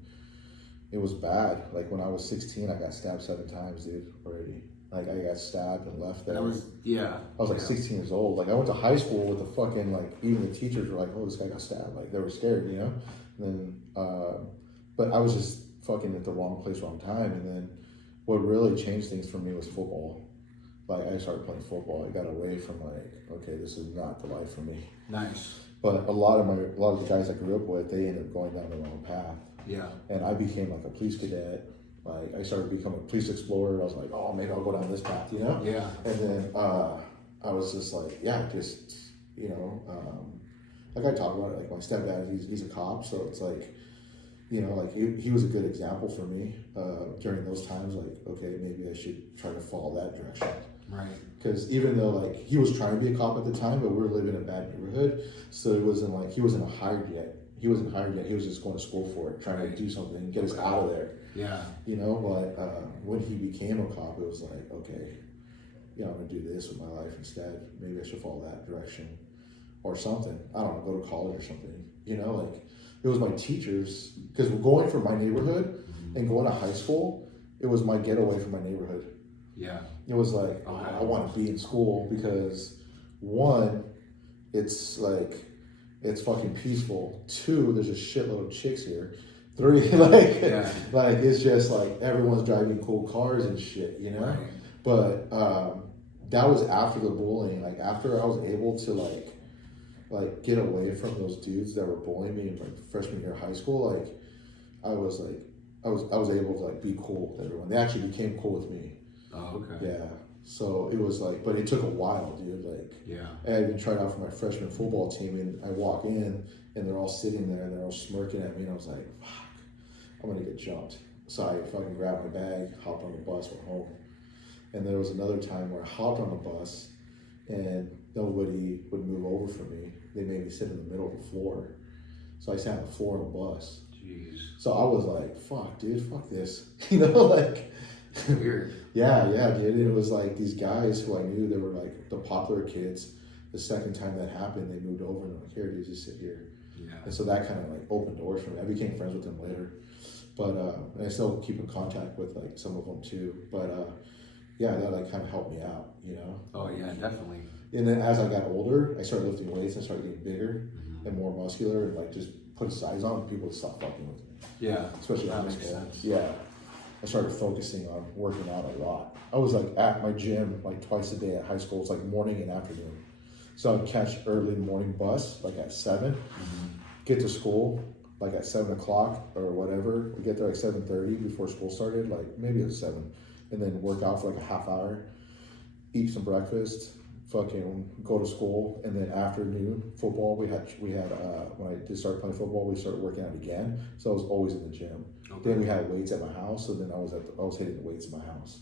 It was bad. Like when I was 16, I got stabbed 7 times, dude. Already, like I got stabbed and left there. That was I was like 16 years old. Like I went to high school with the fucking like even the teachers were like, oh, this guy got stabbed. Like they were scared, you know. And then, but I was just fucking at the wrong place, wrong time, and then. What really changed things for me was football. Like I started playing football. I got away from like, okay, this is not the life for me. Nice. But a lot of the guys I grew up with, they ended up going down the wrong path. Yeah. And I became like a police cadet. Like I started becoming a police explorer. I was like, oh, maybe I'll go down this path, you know? Yeah. And then I was just like, yeah, just you know, like I talk about it. Like my stepdad, he's a cop, so it's like. You know, like he was a good example for me during those times. Like, okay, maybe I should try to follow that direction. Right. Because even though like he was trying to be a cop at the time, but we were living in a bad neighborhood, so it wasn't like he wasn't hired yet. He wasn't hired yet. He was just going to school for it, trying to do something, get us out of there. Yeah. You know, but when he became a cop, it was like, okay, yeah, I'm gonna do this with my life instead. Maybe I should follow that direction or something. I don't know, go to college or something. You know, like. It was my teachers, because going from my neighborhood and going to high school, it was my getaway from my neighborhood. Yeah. It was like, oh, I want to be in school because, 1, it's like, it's fucking peaceful. 2, there's a shitload of chicks here. 3, like, like it's just like everyone's driving cool cars and shit, you know? Right. But that was after the bullying. Like, after I was able to, like get away from those dudes that were bullying me in my freshman year of high school, like I was able to like be cool with everyone. They actually became cool with me. Oh, okay. Yeah. So it was like, but it took a while, dude. Like, yeah. I had been tried out for my freshman football team, and I walk in, and they're all sitting there, and they're all smirking at me, and I was like, fuck, I'm gonna get jumped. So I fucking grabbed my bag, hopped on the bus, went home. And there was another time where I hopped on the bus, and nobody would move over for me. They made me sit in the middle of the floor. So I sat on the floor of the bus. Jeez. So I was like, fuck, dude, fuck this. You know, like. Weird. Yeah, dude. It was like these guys who I knew, they were like the popular kids. The second time that happened, they moved over and they're like, here, dude, just sit here. Yeah. And so that kind of like opened doors for me. I became friends with them later. But, and I still keep in contact with like some of them too. But, yeah, that like kind of helped me out, you know? Oh, yeah, definitely. And then as I got older, I started lifting weights and started getting bigger and more muscular and like just put size on, and people would stop fucking with me. Yeah. Especially that in makes high school. sense. Yeah. I started focusing on working out a lot. I was like at my gym like twice a day at high school. It's like morning and afternoon. So I'd catch early morning bus like at 7, get to school like at 7 o'clock or whatever. We get there like 7:30 before school started, like maybe it was 7, and then work out for like a half hour, eat some breakfast, fucking go to school, and then afternoon football we had when I did start playing football, we started working out again. So I was always in the gym. Okay. Then we had weights at my house, so then I was hitting the weights in my house.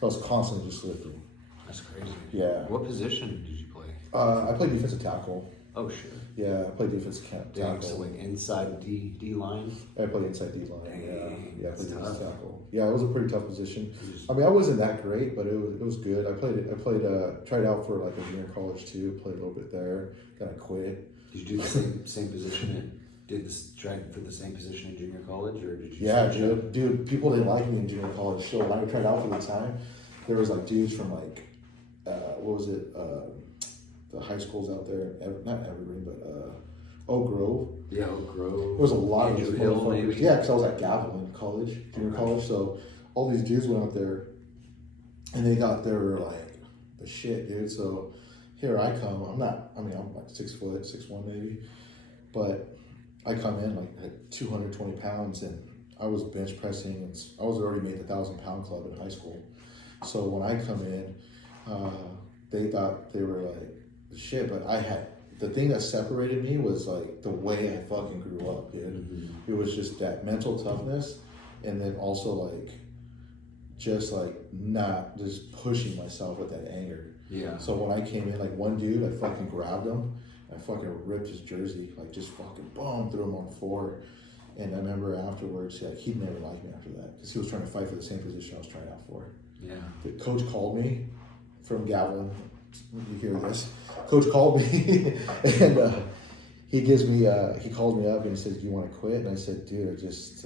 So I was constantly just lifting. That's crazy. Yeah. What position did you play? I played defensive tackle. Oh, sure. Yeah, I played defensive tackle. So like inside D line. I played inside D line. Dang, Yeah, I played that's defensive tough. tackle. Yeah, it was a pretty tough position. I mean, I wasn't that great, but it was good. I tried out for like a junior college too. Played a little bit there. Then I quit. Did you do the same position? Try for the same position in junior college, or did you? Yeah, dude. People didn't like me in junior college. So when I tried out for the time, there was like dudes from like, what was it? The high schools out there, not Evergreen, but Oak Grove. Yeah, Oak Grove. There was a lot of these Hill, motherfuckers. maybe. Yeah, because I was at Gavilan College, junior college. So all these dudes went out there, and they were like the shit, dude. So here I come. I'm like 6 foot, 6'1" maybe, but I come in like 220 pounds, and I was bench pressing, and I was already made the 1,000-pound club in high school. So when I come in, they thought they were like the shit, but the thing that separated me was like the way I fucking grew up, dude. Mm-hmm. It was just that mental toughness, and then also like just like not just pushing myself with that anger. Yeah. So when I came in, like one dude, I fucking grabbed him, I fucking ripped his jersey, like just fucking boom, threw him on the floor. And I remember afterwards, like he'd never liked me after that because he was trying to fight for the same position I was trying out for. Yeah. The coach called me from Gavilan. You hear this? Coach called me, and he called me up and he said, "Do you want to quit?" And I said, "Dude, I just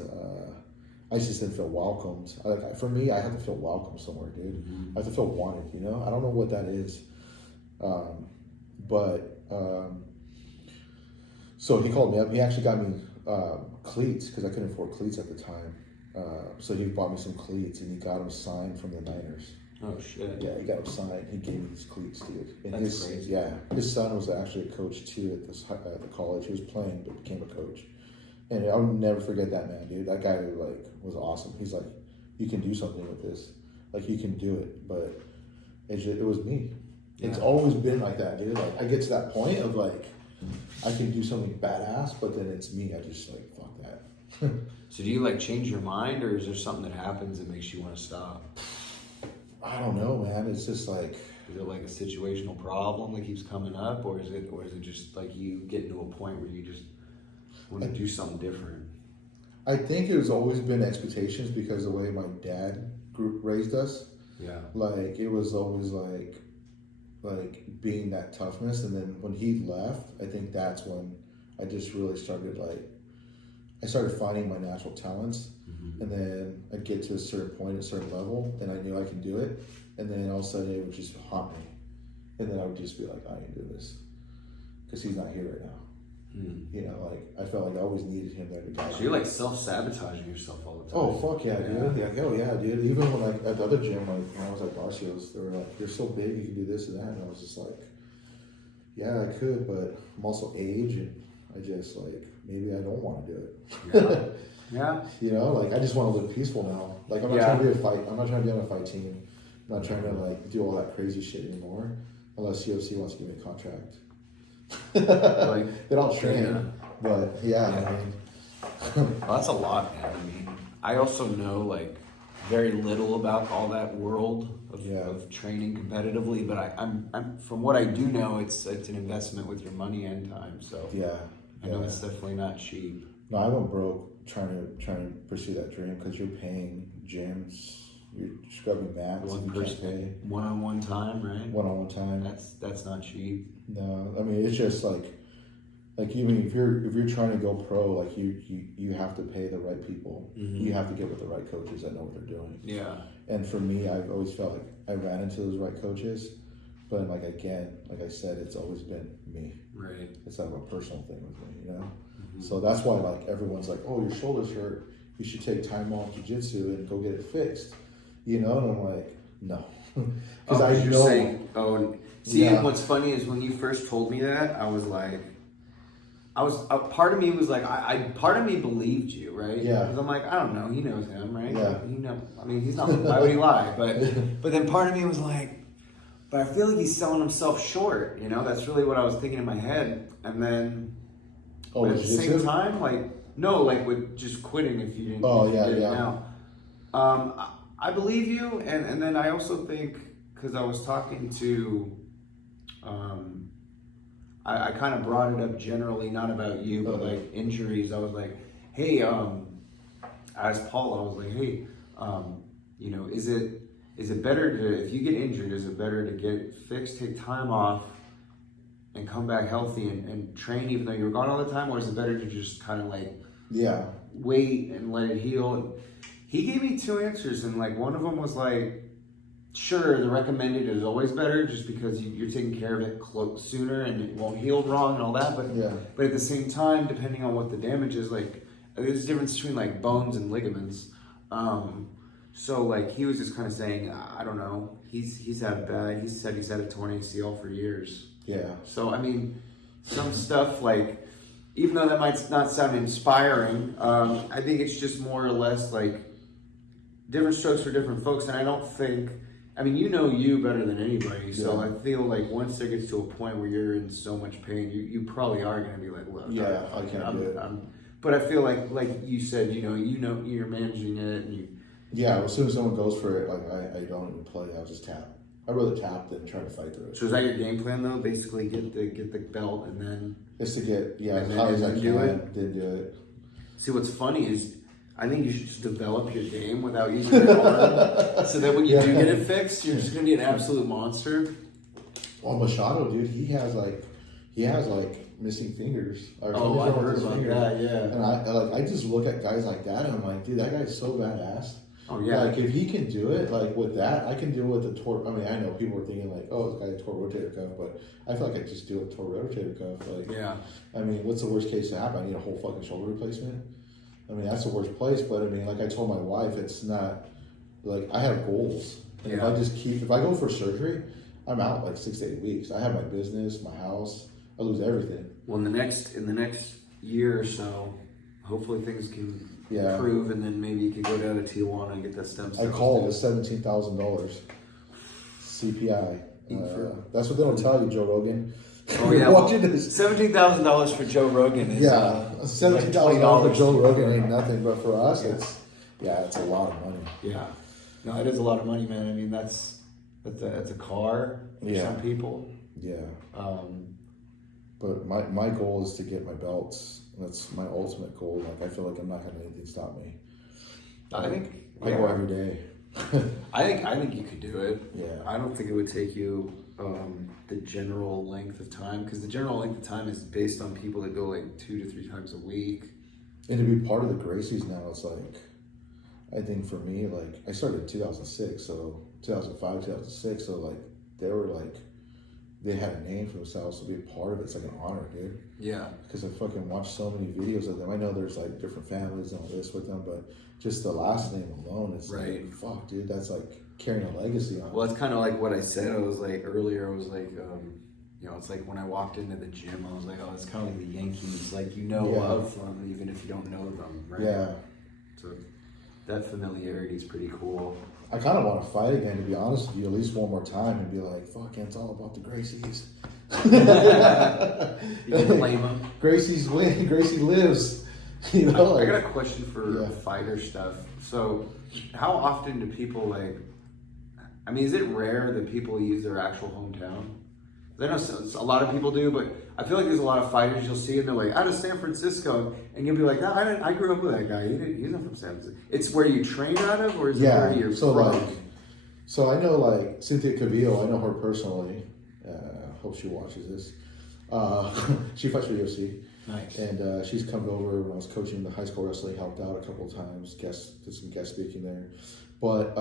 didn't feel welcomed. For me, I have to feel welcome somewhere, dude. Mm-hmm. I have to feel wanted. You know, I don't know what that is, so he called me up. He actually got me cleats because I couldn't afford cleats at the time. So he bought me some cleats, and he got them signed from the Niners. Oh shit. Yeah, he got them signed. He gave me these cleats, dude. And That's crazy. Yeah, his son was actually a coach too at the college. He was playing, but became a coach. And I'll never forget that man, dude. That guy was awesome. He's like, you can do something with this. Like you can do it, but it was me. Yeah. It's always been like that, dude. Like I get to that point of like, I can do something badass, but then it's me. I just like fuck that. So do you like change your mind, or is there something that happens that makes you want to stop? I don't know, man. It's just like, is it like a situational problem that keeps coming up, or is it just like you get to a point where you just want to do something different? I think it has always been expectations because the way my dad raised us. Yeah. Like it was always like being that toughness, and then when he left, I think that's when I just really started I started finding my natural talents. Mm-hmm. And then I'd get to a certain point, a certain level, and I knew I could do it. And then all of a sudden it would just haunt me. And then I would just be like, I ain't do this. Because he's not here right now. Mm. You know, like, I felt like I always needed him there to guide me. So you're like self-sabotaging yourself all the time. Oh, fuck yeah, dude. Yeah, hell yeah, dude. Even when at the other gym, like when I was at Darcio's, they were like, you're so big, you can do this and that. And I was just like, yeah, I could, but I'm also age, and I just maybe I don't want to do it. Yeah. Yeah. You know, like I just want to live peaceful now. Like I'm not trying to be I'm not trying to be on a fight team. I'm not trying to do all that crazy shit anymore. Unless UFC wants to give me a contract. Then I'll train. Yeah. But yeah. I mean, well, that's a lot, man. I mean, I also know very little about all that world of training competitively, but I'm from what I do know, it's an investment with your money and time. So yeah, I know it's definitely not cheap. No, I went broke trying to pursue that dream because you're paying gyms, you're scrubbing mats, one-on-one time, right? One-on-one time. That's not cheap. No, I mean it's just like even if you're trying to go pro, you have to pay the right people. Mm-hmm. You have to get with the right coaches that know what they're doing. Yeah. And for me, I've always felt like I ran into those right coaches, but like I said, it's always been me. Right. It's like a personal thing with me, you know. Mm-hmm. So that's why everyone's like, oh, your shoulder's hurt, you should take time off jiu-jitsu and go get it fixed, you know. And I'm like, no, because I know. Saying, what's funny is when you first told me that, I was like. Part of me was like, part of me believed you, right? Yeah. Because I'm like, I don't know, he knows him, right? Yeah. I mean, he's not, why would he lie? But then part of me was like, but I feel like he's selling himself short. You know, that's really what I was thinking in my head. And then, but at the same time, like, no, like with just quitting if you didn't. Oh, if you yeah, did it yeah. now. I believe you, and then I also think, because I was talking to, I kind of brought it up generally, not about you, but like injuries. I was like, hey, I asked Paul, I was like, hey, you know, is it better to, if you get injured, is it better to get fixed, take time off, and come back healthy and train even though you were gone all the time, or is it better to just kind of like wait and let it heal? And he gave me two answers, and like one of them was like, sure, the recommended is always better just because you're taking care of it sooner and it won't heal wrong and all that. But at the same time, depending on what the damage is, like there's a difference between like bones and ligaments. So like he was just kind of saying, I don't know. He said he's had a torn ACL for years. Yeah. So I mean, some stuff like, even though that might not sound inspiring, I think it's just more or less like different strokes for different folks. And I don't think, I mean, you know you better than anybody. So I feel like once there gets to a point where you're in so much pain, you probably are going to be like, look, I can't do it. But I feel like you said, you know, you're managing it, and you. Yeah, as soon as someone goes for it, like I don't even play. I'll just tap. I'd rather tap than try to fight through it. So is that your game plan though? Basically, get the belt and then. It's to get as high as I can, then do it. See, what's funny is, I think you should just develop your game without using your arm, so that when you do get it fixed, you're just gonna be an absolute monster. Well, Machado, dude, he has like missing fingers. Oh, I heard about that. Yeah. And I just look at guys like that, and I'm like, dude, that guy's so badass. Oh yeah. Like if he can do it, like with that, I can do it with the torque. I mean, I know people are thinking like, oh, this guy tore rotator cuff, but I feel like I just do it tore rotator cuff. Like, yeah. I mean, what's the worst case to happen? I need a whole fucking shoulder replacement. I mean, that's the worst place. But I mean, like I told my wife, it's not like I have goals. And if I go for surgery, I'm out like 6 to 8 weeks. I have my business, my house. I lose everything. Well, in the next year or so, hopefully things can improve, and then maybe you could go down to Tijuana and get that stem cell. I called it $17,000 CPI. That's what they'll tell you, Joe Rogan. Oh yeah, $17,000 for Joe Rogan is $17,000 for Joe Rogan ain't nothing, but for us, it's a lot of money. Yeah, no, it is a lot of money, man. I mean, that's a car for some people. Yeah. But my goal is to get my belts. That's my ultimate goal. Like I feel like I'm not having anything stop me. I think I go every day. I think you could do it. Yeah. I don't think it would take you the general length of time, because the general length of time is based on people that go like 2 to 3 times a week. And to be part of the Gracies now, it's like, I think for me, like I started in 2006, so 2005, 2006, so like they had a name for themselves to be a part of it. It's like an honor, dude. Yeah. Because I fucking watched so many videos of them. I know there's like different families and all this with them, but just the last name alone is like, fuck, dude, that's like carrying a legacy on. Well, it's kind of like what I said. I was like earlier. I was like, you know, it's like when I walked into the gym, I was like, oh, it's kind of like the Yankees, like of them even if you don't know them, right? Yeah. So that familiarity is pretty cool. I kind of want to fight again, to be honest with you, at least one more time, and be like, fuck, it's all about the Gracies. You can blame them. Gracie's win. Gracie lives. You know, I got a question for fighter stuff. So, how often do people like? I mean, is it rare that people use their actual hometown? I know a lot of people do, but I feel like there's a lot of fighters you'll see and they're like out of San Francisco, and you'll be like, no, I grew up with that guy. He's not from San Francisco. It's where you train out of, or is it where you're from? So I know like Cynthia Cavillo. I know her personally. Hope she watches this. She fights for UFC. Nice. And she's come over when I was coaching the high school wrestling. Helped out a couple of times. Did some guest speaking there, but.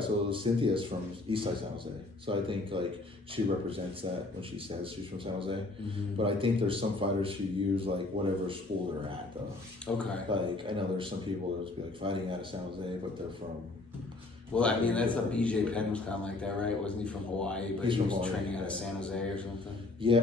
So Cynthia's from Eastside San Jose. So I think like she represents that when she says she's from San Jose. Mm-hmm. But I think there's some fighters who use like whatever school they're at though. Okay. Like I know there's some people that would be like fighting out of San Jose, but they're from. Well, I mean that's a BJ Penn was kind of like that, right? Wasn't he from Hawaii? But he was training out of San Jose or something. Yeah,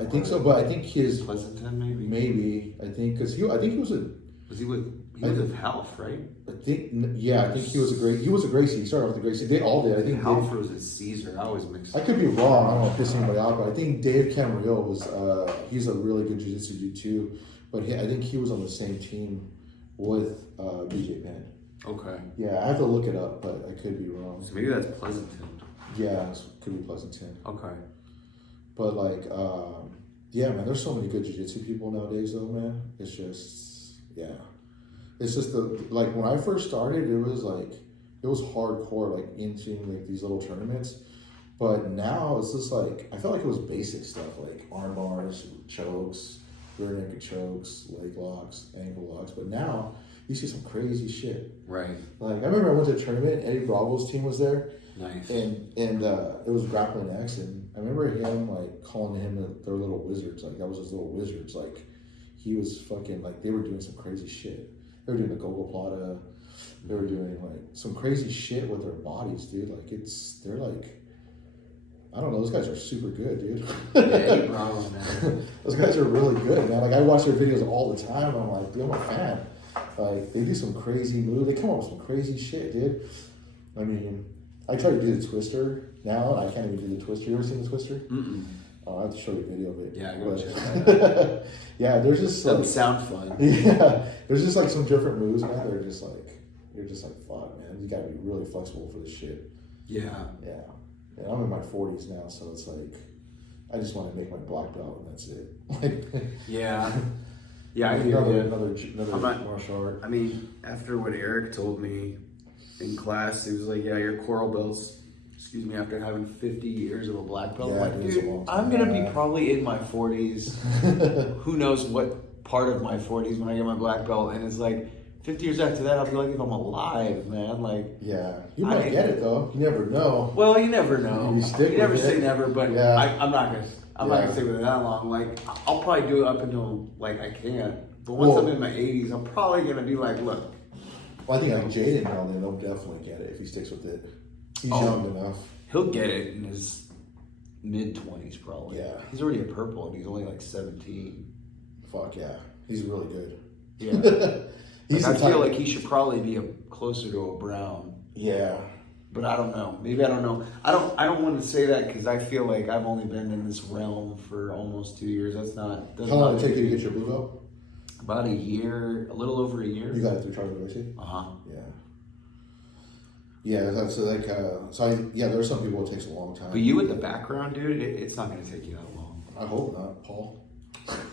I think so. But I think his Pleasanton maybe. Maybe I think because I think he was a. Was he with? He was with Health, right? I think he was a Gracie. He started off with the Gracie. They all did. I think Health was at Caesar. I always mix. I could be wrong. I don't want to piss anybody off, but I think Dave Camarillo was. He's a really good jiu-jitsu dude too. But I think he was on the same team with BJ Penn. Okay. Yeah, I have to look it up, but I could be wrong. So maybe that's Pleasanton. Yeah, it could be Pleasanton. Okay. But like, yeah, man, there's so many good jiu-jitsu people nowadays, though, man. It's just, yeah. It's just like when I first started, it was hardcore, like into like these little tournaments. But now it's just like, I felt like it was basic stuff, like arm bars, chokes, rear naked chokes, leg locks, ankle locks. But now you see some crazy shit. Right. Like I remember I went to a tournament, Eddie Bravo's team was there. Nice. And it was Grappling X, and I remember him like calling him their little wizards. Like that was his little wizards. Like he was fucking like they were doing some crazy shit. They were doing the Gogo Plata. They were doing like some crazy shit with their bodies, dude. Like they're like, I don't know. Those guys are super good, dude. Yeah, Bravo, man. Those guys are really good, man. Like I watch their videos all the time. I'm like, dude, I'm a fan. Like they do some crazy moves. They come up with some crazy shit, dude. I mean, I try to do the twister now. I can't even do the twister. You ever seen the twister? Mm-mm. Oh, I have to show you a video of it. Yeah, go check that out. Yeah, there's just Doesn't like, sound fun. Yeah, there's just like some different moves, man. They're just like, you're just like, fuck, man. You gotta be really flexible for this shit. Yeah. Yeah. And I'm in my 40s now, so it's like, I just want to make my black belt and that's it. Like, Yeah. Yeah, I hear another not- martial art. I mean, after what Eric told me in class, he was like, yeah, your coral belts, after having 50 years of a black belt. Yeah, I'm like, it is a dude, long time. I'm going to be probably in my 40s. Who knows what part of my 40s when I get my black belt. And it's like, 50 years after that, I'll be like, if I'm alive, man. Like, yeah. You might get it, though. You never know. Well, you never know. You never say never, but yeah. I'm not going to. I'm not gonna stay with it that long. Like I'll probably do it up until like I can't. But once I'm in my 80s, I'm probably gonna be like, look. Well, I think like Jaden now, then they'll definitely get it if he sticks with it. He's young enough. He'll get it in his mid-20s probably. Yeah. He's already a purple and he's only like 17. Fuck yeah, he's really good. Yeah. I feel like he should probably be closer to a brown. Yeah. But I don't know. Maybe I don't know. I don't want to say that because I feel like I've only been in this realm for almost 2 years. That's not. How long did it take you to get your blue belt? About a year, a little over a year. You got it through Charlie Gracie? Yeah. Yeah, that's like there's some people it takes a long time. But you with the background, dude, it's not going to take you that long. I hope not, Paul.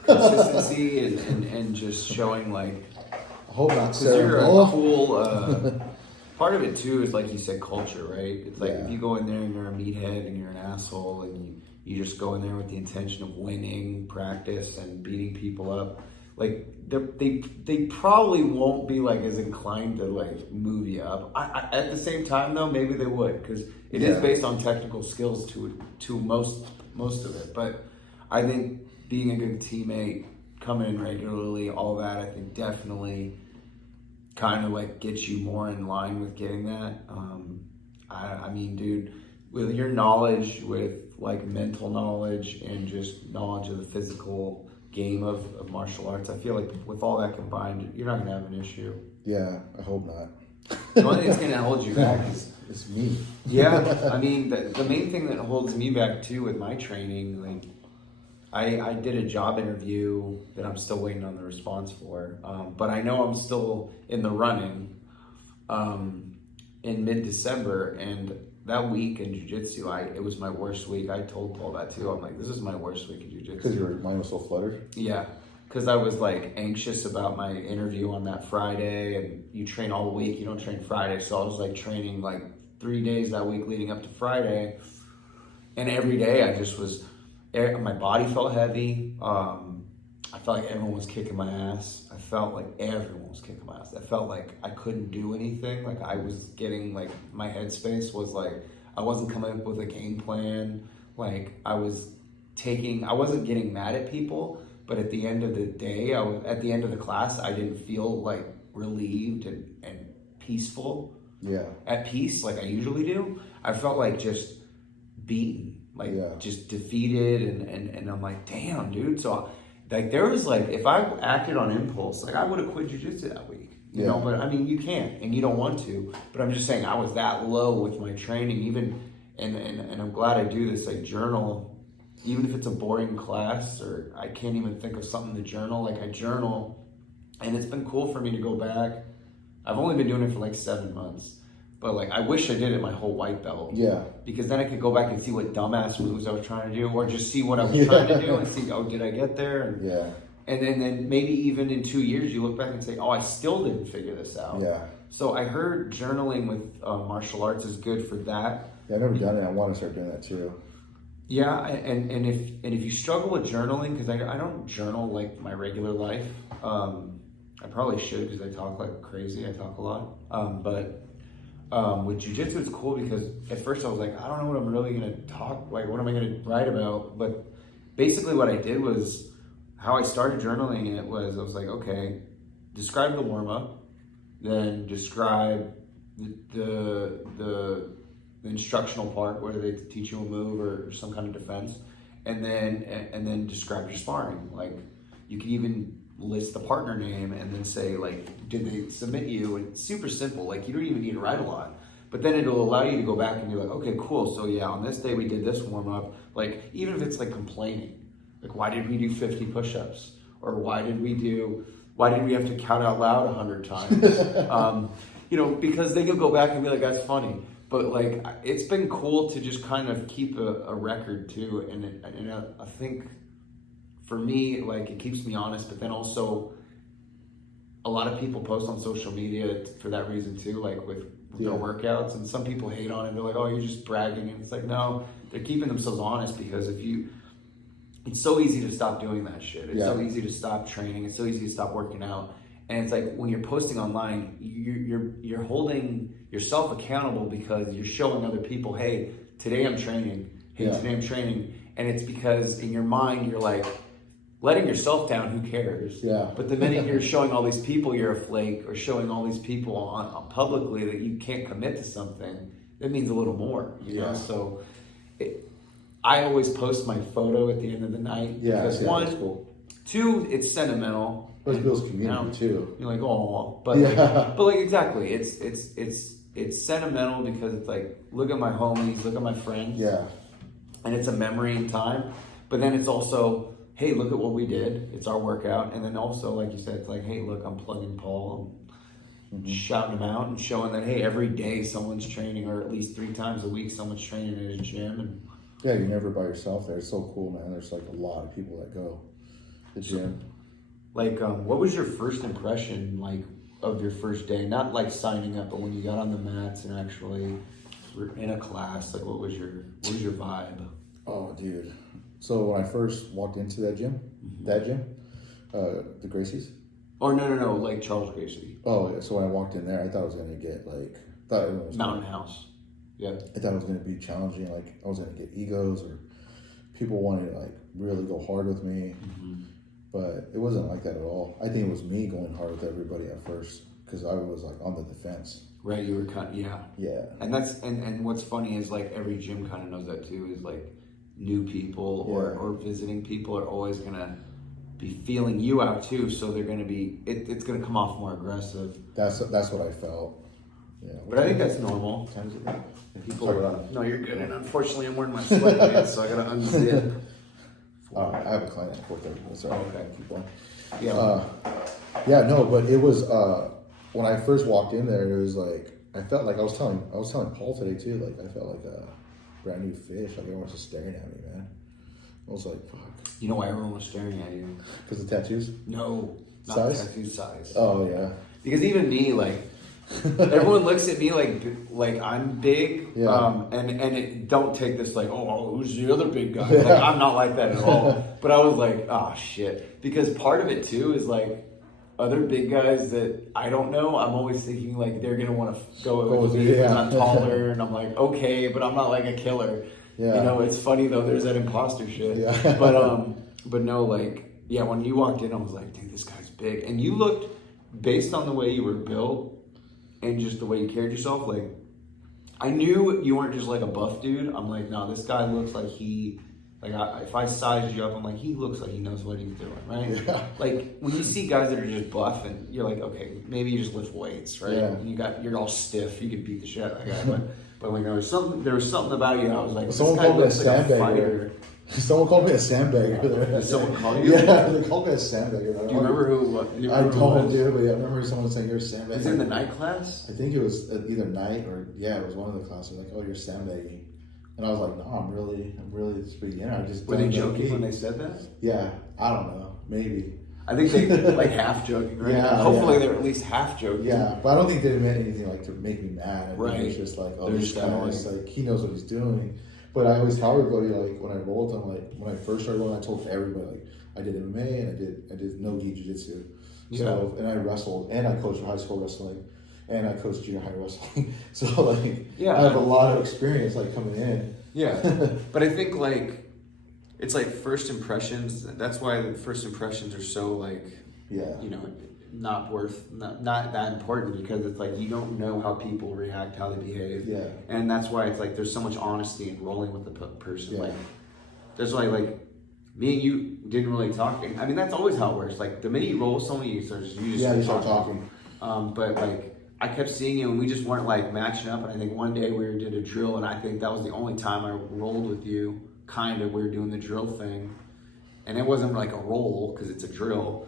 Consistency and just showing like. I hope not. Because you're a cool. Part of it too is like you said, culture, right? It's like if you go in there and you're a meathead and you're an asshole and you just go in there with the intention of winning, practice, and beating people up. Like they probably won't be like as inclined to like move you up. At the same time though, maybe they would because it is based on technical skills to most of it. But I think being a good teammate, coming in regularly, all that, I think definitely kind of like gets you more in line with getting that. I mean, dude, with your knowledge, with like mental knowledge and just knowledge of the physical game of martial arts, I feel like with all that combined, you're not gonna have an issue. Yeah, I hope not. The only thing that's gonna hold you back is it's me. Yeah, I mean, the main thing that holds me back too with my training, like I did a job interview that I'm still waiting on the response for, but I know I'm still in the running in mid-December, and that week in jiu-jitsu, it was my worst week. I told Paul that too. I'm like, this is my worst week in jiu-jitsu. Because your mind was so fluttered? Yeah, because I was like anxious about my interview on that Friday, and you train all week, you don't train Friday, so I was like training like 3 days that week leading up to Friday, and every day I just was, my body felt heavy. I felt like everyone was kicking my ass. I felt like everyone was kicking my ass. I felt like I couldn't do anything. Like I was getting like, my headspace was like, I wasn't coming up with a game plan. Like I wasn't getting mad at people, but at the end of the day, at the end of the class, I didn't feel like relieved and peaceful. Yeah. At peace, like I usually do. I felt like just beaten, like just defeated, and I'm like, damn, dude. So like there was like, if I acted on impulse, like I would have quit jiu-jitsu that week. you know, but I mean, you can't, and you don't want to, but I'm just saying I was that low with my training, even, and I'm glad I do this, like journal, even if it's a boring class, or I can't even think of something to journal, like I journal, and it's been cool for me to go back. I've only been doing it for like 7 months, but like I wish I did it my whole white belt. Yeah. Because then I could go back and see what dumbass moves I was trying to do, or just see what I was trying to do and see, oh, did I get there? And, and then maybe even in 2 years, you look back and say, oh, I still didn't figure this out. Yeah. So I heard journaling with martial arts is good for that. Yeah, I've never done it. I want to start doing that too. Yeah, and if you struggle with journaling, because I don't journal like my regular life. I probably should, because I talk like crazy. I talk a lot. But with jiu-jitsu, it's cool because at first I was like, I don't know what I'm really going to talk, like what am I going to write about? But basically what I did was, how I started journaling it was, I was like, okay, describe the warm-up, then describe the instructional part, whether they teach you a move or some kind of defense, and then describe your sparring. Like, you can even list the partner name and then say, like, did they submit you? And it's super simple. Like, you don't even need to write a lot. But then it'll allow you to go back and be like, okay, cool. So yeah, on this day we did this warm up. Like, even if it's like complaining, like, why did we do 50 push-ups? Or why did we have to count out loud 100 times? You know, because then you'll go back and be like, that's funny. But like, it's been cool to just kind of keep a record too. And I think for me, like, it keeps me honest, but then also a lot of people post on social media for that reason too, like with their workouts, and some people hate on it. They're like, oh, you're just bragging. And it's like, no, they're keeping themselves honest, because it's so easy to stop doing that shit. It's so easy to stop training. It's so easy to stop working out. And it's like, when you're posting online, you're holding yourself accountable, because you're showing other people, hey, today I'm training. Hey, today I'm training. And it's because in your mind, you're like, letting yourself down, who cares? Yeah. But the minute you're showing all these people you're a flake, or showing all these people on publicly that you can't commit to something, that means a little more, you know? So I always post my photo at the end of the night. Because one, cool. Two, it's sentimental. It builds community too. You're like, oh, but like exactly, it's sentimental, because it's like, look at my homies, look at my friends. Yeah. And it's a memory in time. But then it's also, hey, look at what we did. It's our workout. And then also, like you said, it's like, hey, look, I'm plugging Paul. I'm shouting him out and showing that, hey, every day someone's training, or at least 3 times a week someone's training at his gym. And yeah, you're never by yourself there. It's so cool, man. There's like a lot of people that go to the gym. Like, what was your first impression, like, of your first day? Not like signing up, but when you got on the mats and actually were in a class, like, what was your vibe? Oh, dude. So when I first walked into that gym, the Gracie's. Oh, no, like Charles Gracie. Oh, yeah. So when I walked in there, I thought I was going to get, like, Mountain House. Yeah. I thought it was going to be challenging. Like, I was going to get egos, or people wanted to, like, really go hard with me. But it wasn't like that at all. I think it was me going hard with everybody at first, because I was, like, on the defense. Right, you were kind of, yeah. And that's, and what's funny is, like, every gym kind of knows that too, is like, new people or visiting people are always going to be feeling you out too, so they're going to be, it's going to come off more aggressive. That's what I felt. Yeah. But I think that's normal. What time is it? People no, you're good. And unfortunately, I'm wearing my sweatpants, so I got to unzip. I have a client at 4:30. That's all right. Okay. Keep going. No, but it was when I first walked in there, it was like, I felt like I was telling Paul today too. Like, I felt like a brand new fish. Like, everyone was just staring at me, man. I was like, fuck. You know why everyone was staring at you? Because of the tattoos? No, not size? Tattoo size. Oh yeah. Because even me, like, everyone looks at me like I'm big, and it, don't take this like, oh, who's the other big guy? Like, I'm not like that at all. But I was like, oh shit, because part of it too is like, other big guys that I don't know, I'm always thinking like they're gonna want to go with me because I'm taller, and I'm like, okay, but I'm not like a killer. Yeah. You know, it's funny though. There's that imposter shit. Yeah. But no, like, yeah. When you walked in, I was like, dude, this guy's big, and you looked, based on the way you were built and just the way you carried yourself, like, I knew you weren't just like a buff dude. I'm like, no, this guy looks like he Like, if I size you up, I'm like, he looks like he knows what he's doing, right? Yeah. Like, when you see guys that are just buff, and you're like, okay, maybe you just lift weights, right? Yeah. And you're all stiff, you could beat the shit out of that guy. But like, there was something about you, I was like, Someone this guy called me a looks like a sandbagger. fighter. Someone called me a sandbagger. Did someone call you? Yeah, they called me a sandbagger. Do you remember who? I don't do, but yeah, I remember someone saying you're a sandbagger. Was it in the night class? I think it was either night or it was one of the classes. Like, oh, you're sandbagging, and I was like, no, I'm really just beginner. I just Were they joking when they said that? Yeah, I don't know, maybe. I think they like half joking, right? Yeah, hopefully they're at least half joking. Yeah, but I don't think they meant anything like to make me mad. I think Right. It's just like, oh, They're this just guy is like he knows what he's doing. But I always tell everybody, like when I rolled them, like when I first started rolling, I told everybody like I did MMA and I did no gi jiu-jitsu. So and I wrestled and I coached high school wrestling and I coached junior high wrestling. So like I have a lot of experience like coming in. Yeah. But I think like it's like first impressions. That's why the first impressions are so like not that important, because it's like you don't know how people react, how they behave. Yeah. And that's why it's like there's so much honesty in rolling with the person. Yeah. Like that's why like me and you didn't really talk. I mean that's always how it works. Like the minute you roll with someone, you start talking. But like I kept seeing you and we just weren't like matching up. And I think one day we did a drill, and I think that was the only time I rolled with you. Kind of, we were doing the drill thing, and it wasn't like a roll because it's a drill.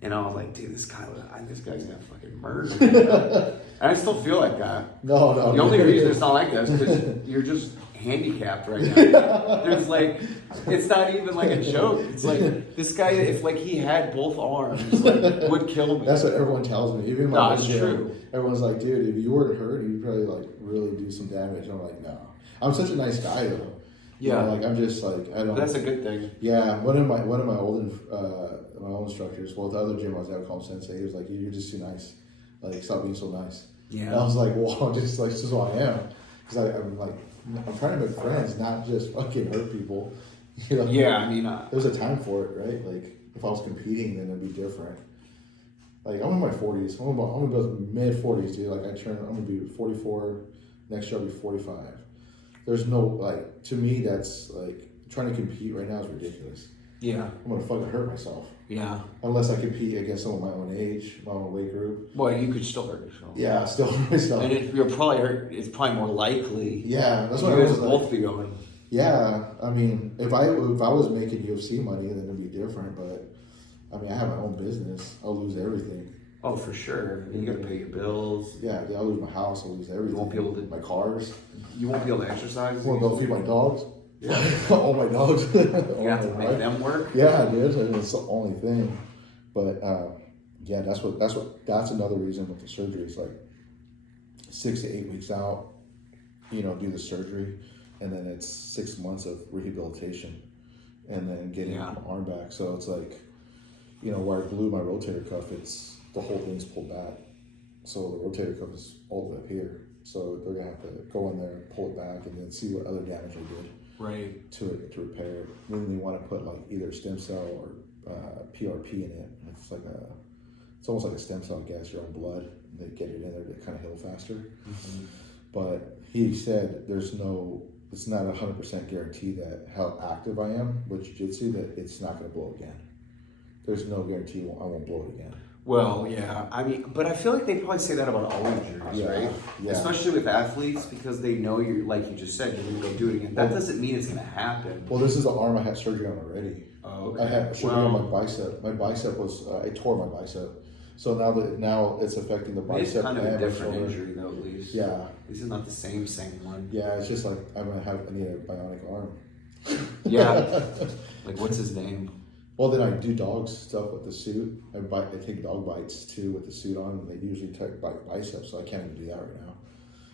And I was like, dude, this guy's gonna fucking murder me. And I still feel like that. No. The only reason it's not like that is because you're just handicapped right now. There's like, it's not even like a joke. It's like this guy, if like he had both arms, like would kill me. That's what everyone tells me. Even my it's true. Everyone's like, dude, if you weren't hurt, you'd probably like really do some damage. And I'm like, no. I'm such a nice guy though. Yeah. You know, like I'm just like I don't. That's a good thing. Yeah, one of my old my old instructors, well, the other gym I was at, called Sensei. He was like, "You're just too nice. Like, stop being so nice." Yeah. And I was like, "Well, this is who I am," because I'm trying to make friends, not just fucking hurt people. You know? Yeah, I mean, there's a time for it, right? Like, if I was competing, then it'd be different. Like, I'm in my 40s. I'm about mid 40s, dude. Like, I'm gonna be 44 next year. I'll be 45. There's no like, to me, that's like trying to compete right now is ridiculous. Yeah. I'm gonna fucking hurt myself. Yeah. Unless I compete against someone my own age, my own weight group. Well, you could still hurt yourself. Yeah, still hurt myself. And you're probably hurt. It's probably more likely. Yeah, that's what you I guys was both like. be going. Yeah, I mean, if I was making UFC money, then it'd be different. But I mean, I have my own business. I'll lose everything. Oh, for sure. You got to pay your bills. Yeah, I'll lose my house. I'll lose everything. You won't be able to. My cars. You won't be able to exercise. I won't be able to feed my dogs. Yeah. All my dogs. You have to make them work. Yeah, dude. It's the only thing. But yeah, that's another reason with the surgery. It's like 6 to 8 weeks out, do the surgery, and then it's 6 months of rehabilitation, and then getting my arm back. So it's like, where I blew my rotator cuff, the whole thing's pulled back. So the rotator cuff is all the way up here. So they're gonna have to go in there, pull it back, and then see what other damage they did. Right. To repair it. Then they want to put like either stem cell or PRP in it. It's almost like a stem cell, I guess, your own blood. They get it in there to kind of heal faster. Mm-hmm. But he said it's not 100% guarantee that how active I am with jiu-jitsu that it's not going to blow again. There's no guarantee I won't blow it again. Well, yeah. I mean, but I feel like they probably say that about all injuries, right? Yeah. Especially with athletes, because they know you're, like you just said, you're going to go do it again. That doesn't mean it's going to happen. Well, this is the arm I had surgery on already. Oh, okay. I had surgery on my bicep. My bicep was, I tore my bicep. So now it's affecting the bicep. It's kind of a different shoulder. Injury, though, at least. Yeah. This is not the same one. Yeah, it's just like I need a bionic arm. Yeah. Like, what's his name? Well, then I do dog stuff with the suit. I take dog bites too with the suit on, and they usually take biceps, so I can't even do that right now.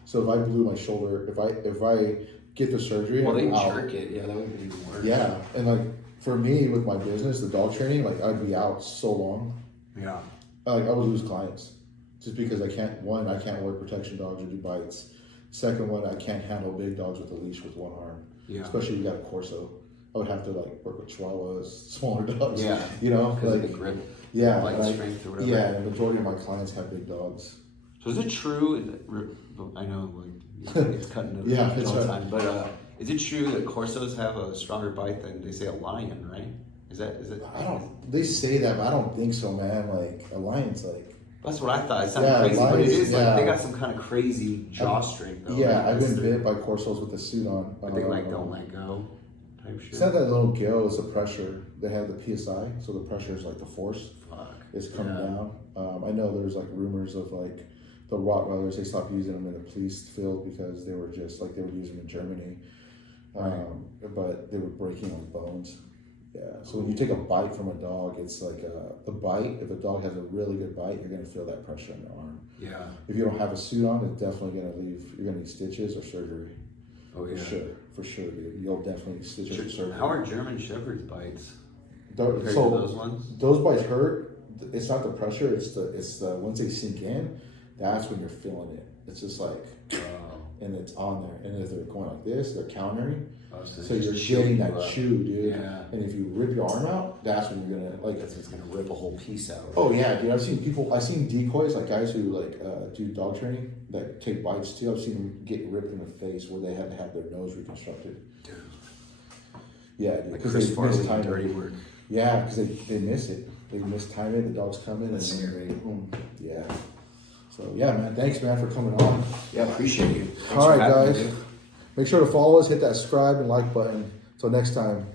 So if I blew my shoulder, if I get the surgery, well, they jerk it. Yeah, that would be even worse. Yeah, and like for me with my business, the dog training, like I'd be out so long. Yeah. Like I would lose clients just because I can't work protection dogs or do bites. Second one, I can't handle big dogs with a leash with one arm. Yeah. Especially if you got a Corso. I would have to like work with Chihuahuas, smaller dogs. Yeah. Like the grip. Yeah. Like strength or whatever. Yeah, the majority of my clients have big dogs. So is it true? I know, like it's cutting to yeah, it's all the time, but Is it true that Corsos have a stronger bite than they say a lion? Right? Is it? I don't. They say that, but I don't think so, man. Like a lion's like. That's what I thought. It sounded crazy, but it is yeah. like they got some kind of crazy jaw strength. Though, yeah, right? I've been bit by Corsos with the suit on. But they like don't let go. Type shit. It's not that little gill, it's the pressure. They have the PSI, so the pressure is like the force. Fuck. It's coming down. I know there's like rumors of like the Rottweilers, they stopped using them in the police field because they were just like they were using them in Germany. But they were breaking like bones. Yeah. So when you take a bite from a dog, it's like the bite. If a dog has a really good bite, you're gonna feel that pressure in the arm. Yeah. If you don't have a suit on, it's definitely gonna leave. You're gonna need stitches or surgery. Oh yeah. For sure, dude. You'll definitely need stitches or surgery. How are German Shepherds bites? So those ones? Those bites hurt. It's not the pressure. It's the once they sink in, that's when you're feeling it. It's just like, and it's on there. And if they're going like this, they're countering. So you're getting that chew, dude. Yeah. And if you rip your arm out, that's when you're gonna like. It's gonna rip a whole piece out. Oh yeah, dude. I've seen decoys, like guys who like do dog training that take bites too. I've seen them get ripped in the face where they had to have their nose reconstructed. Dude. Yeah, dude. Like Chris Farley dirty work. Yeah, because they miss it. They mistime it. The dogs come in That's and scary. Boom. Yeah. So yeah, man. Thanks, man, for coming on. Yeah, appreciate you. Thanks All right, for having guys. me, dude. Make sure to follow us, hit that subscribe and like button. Until next time.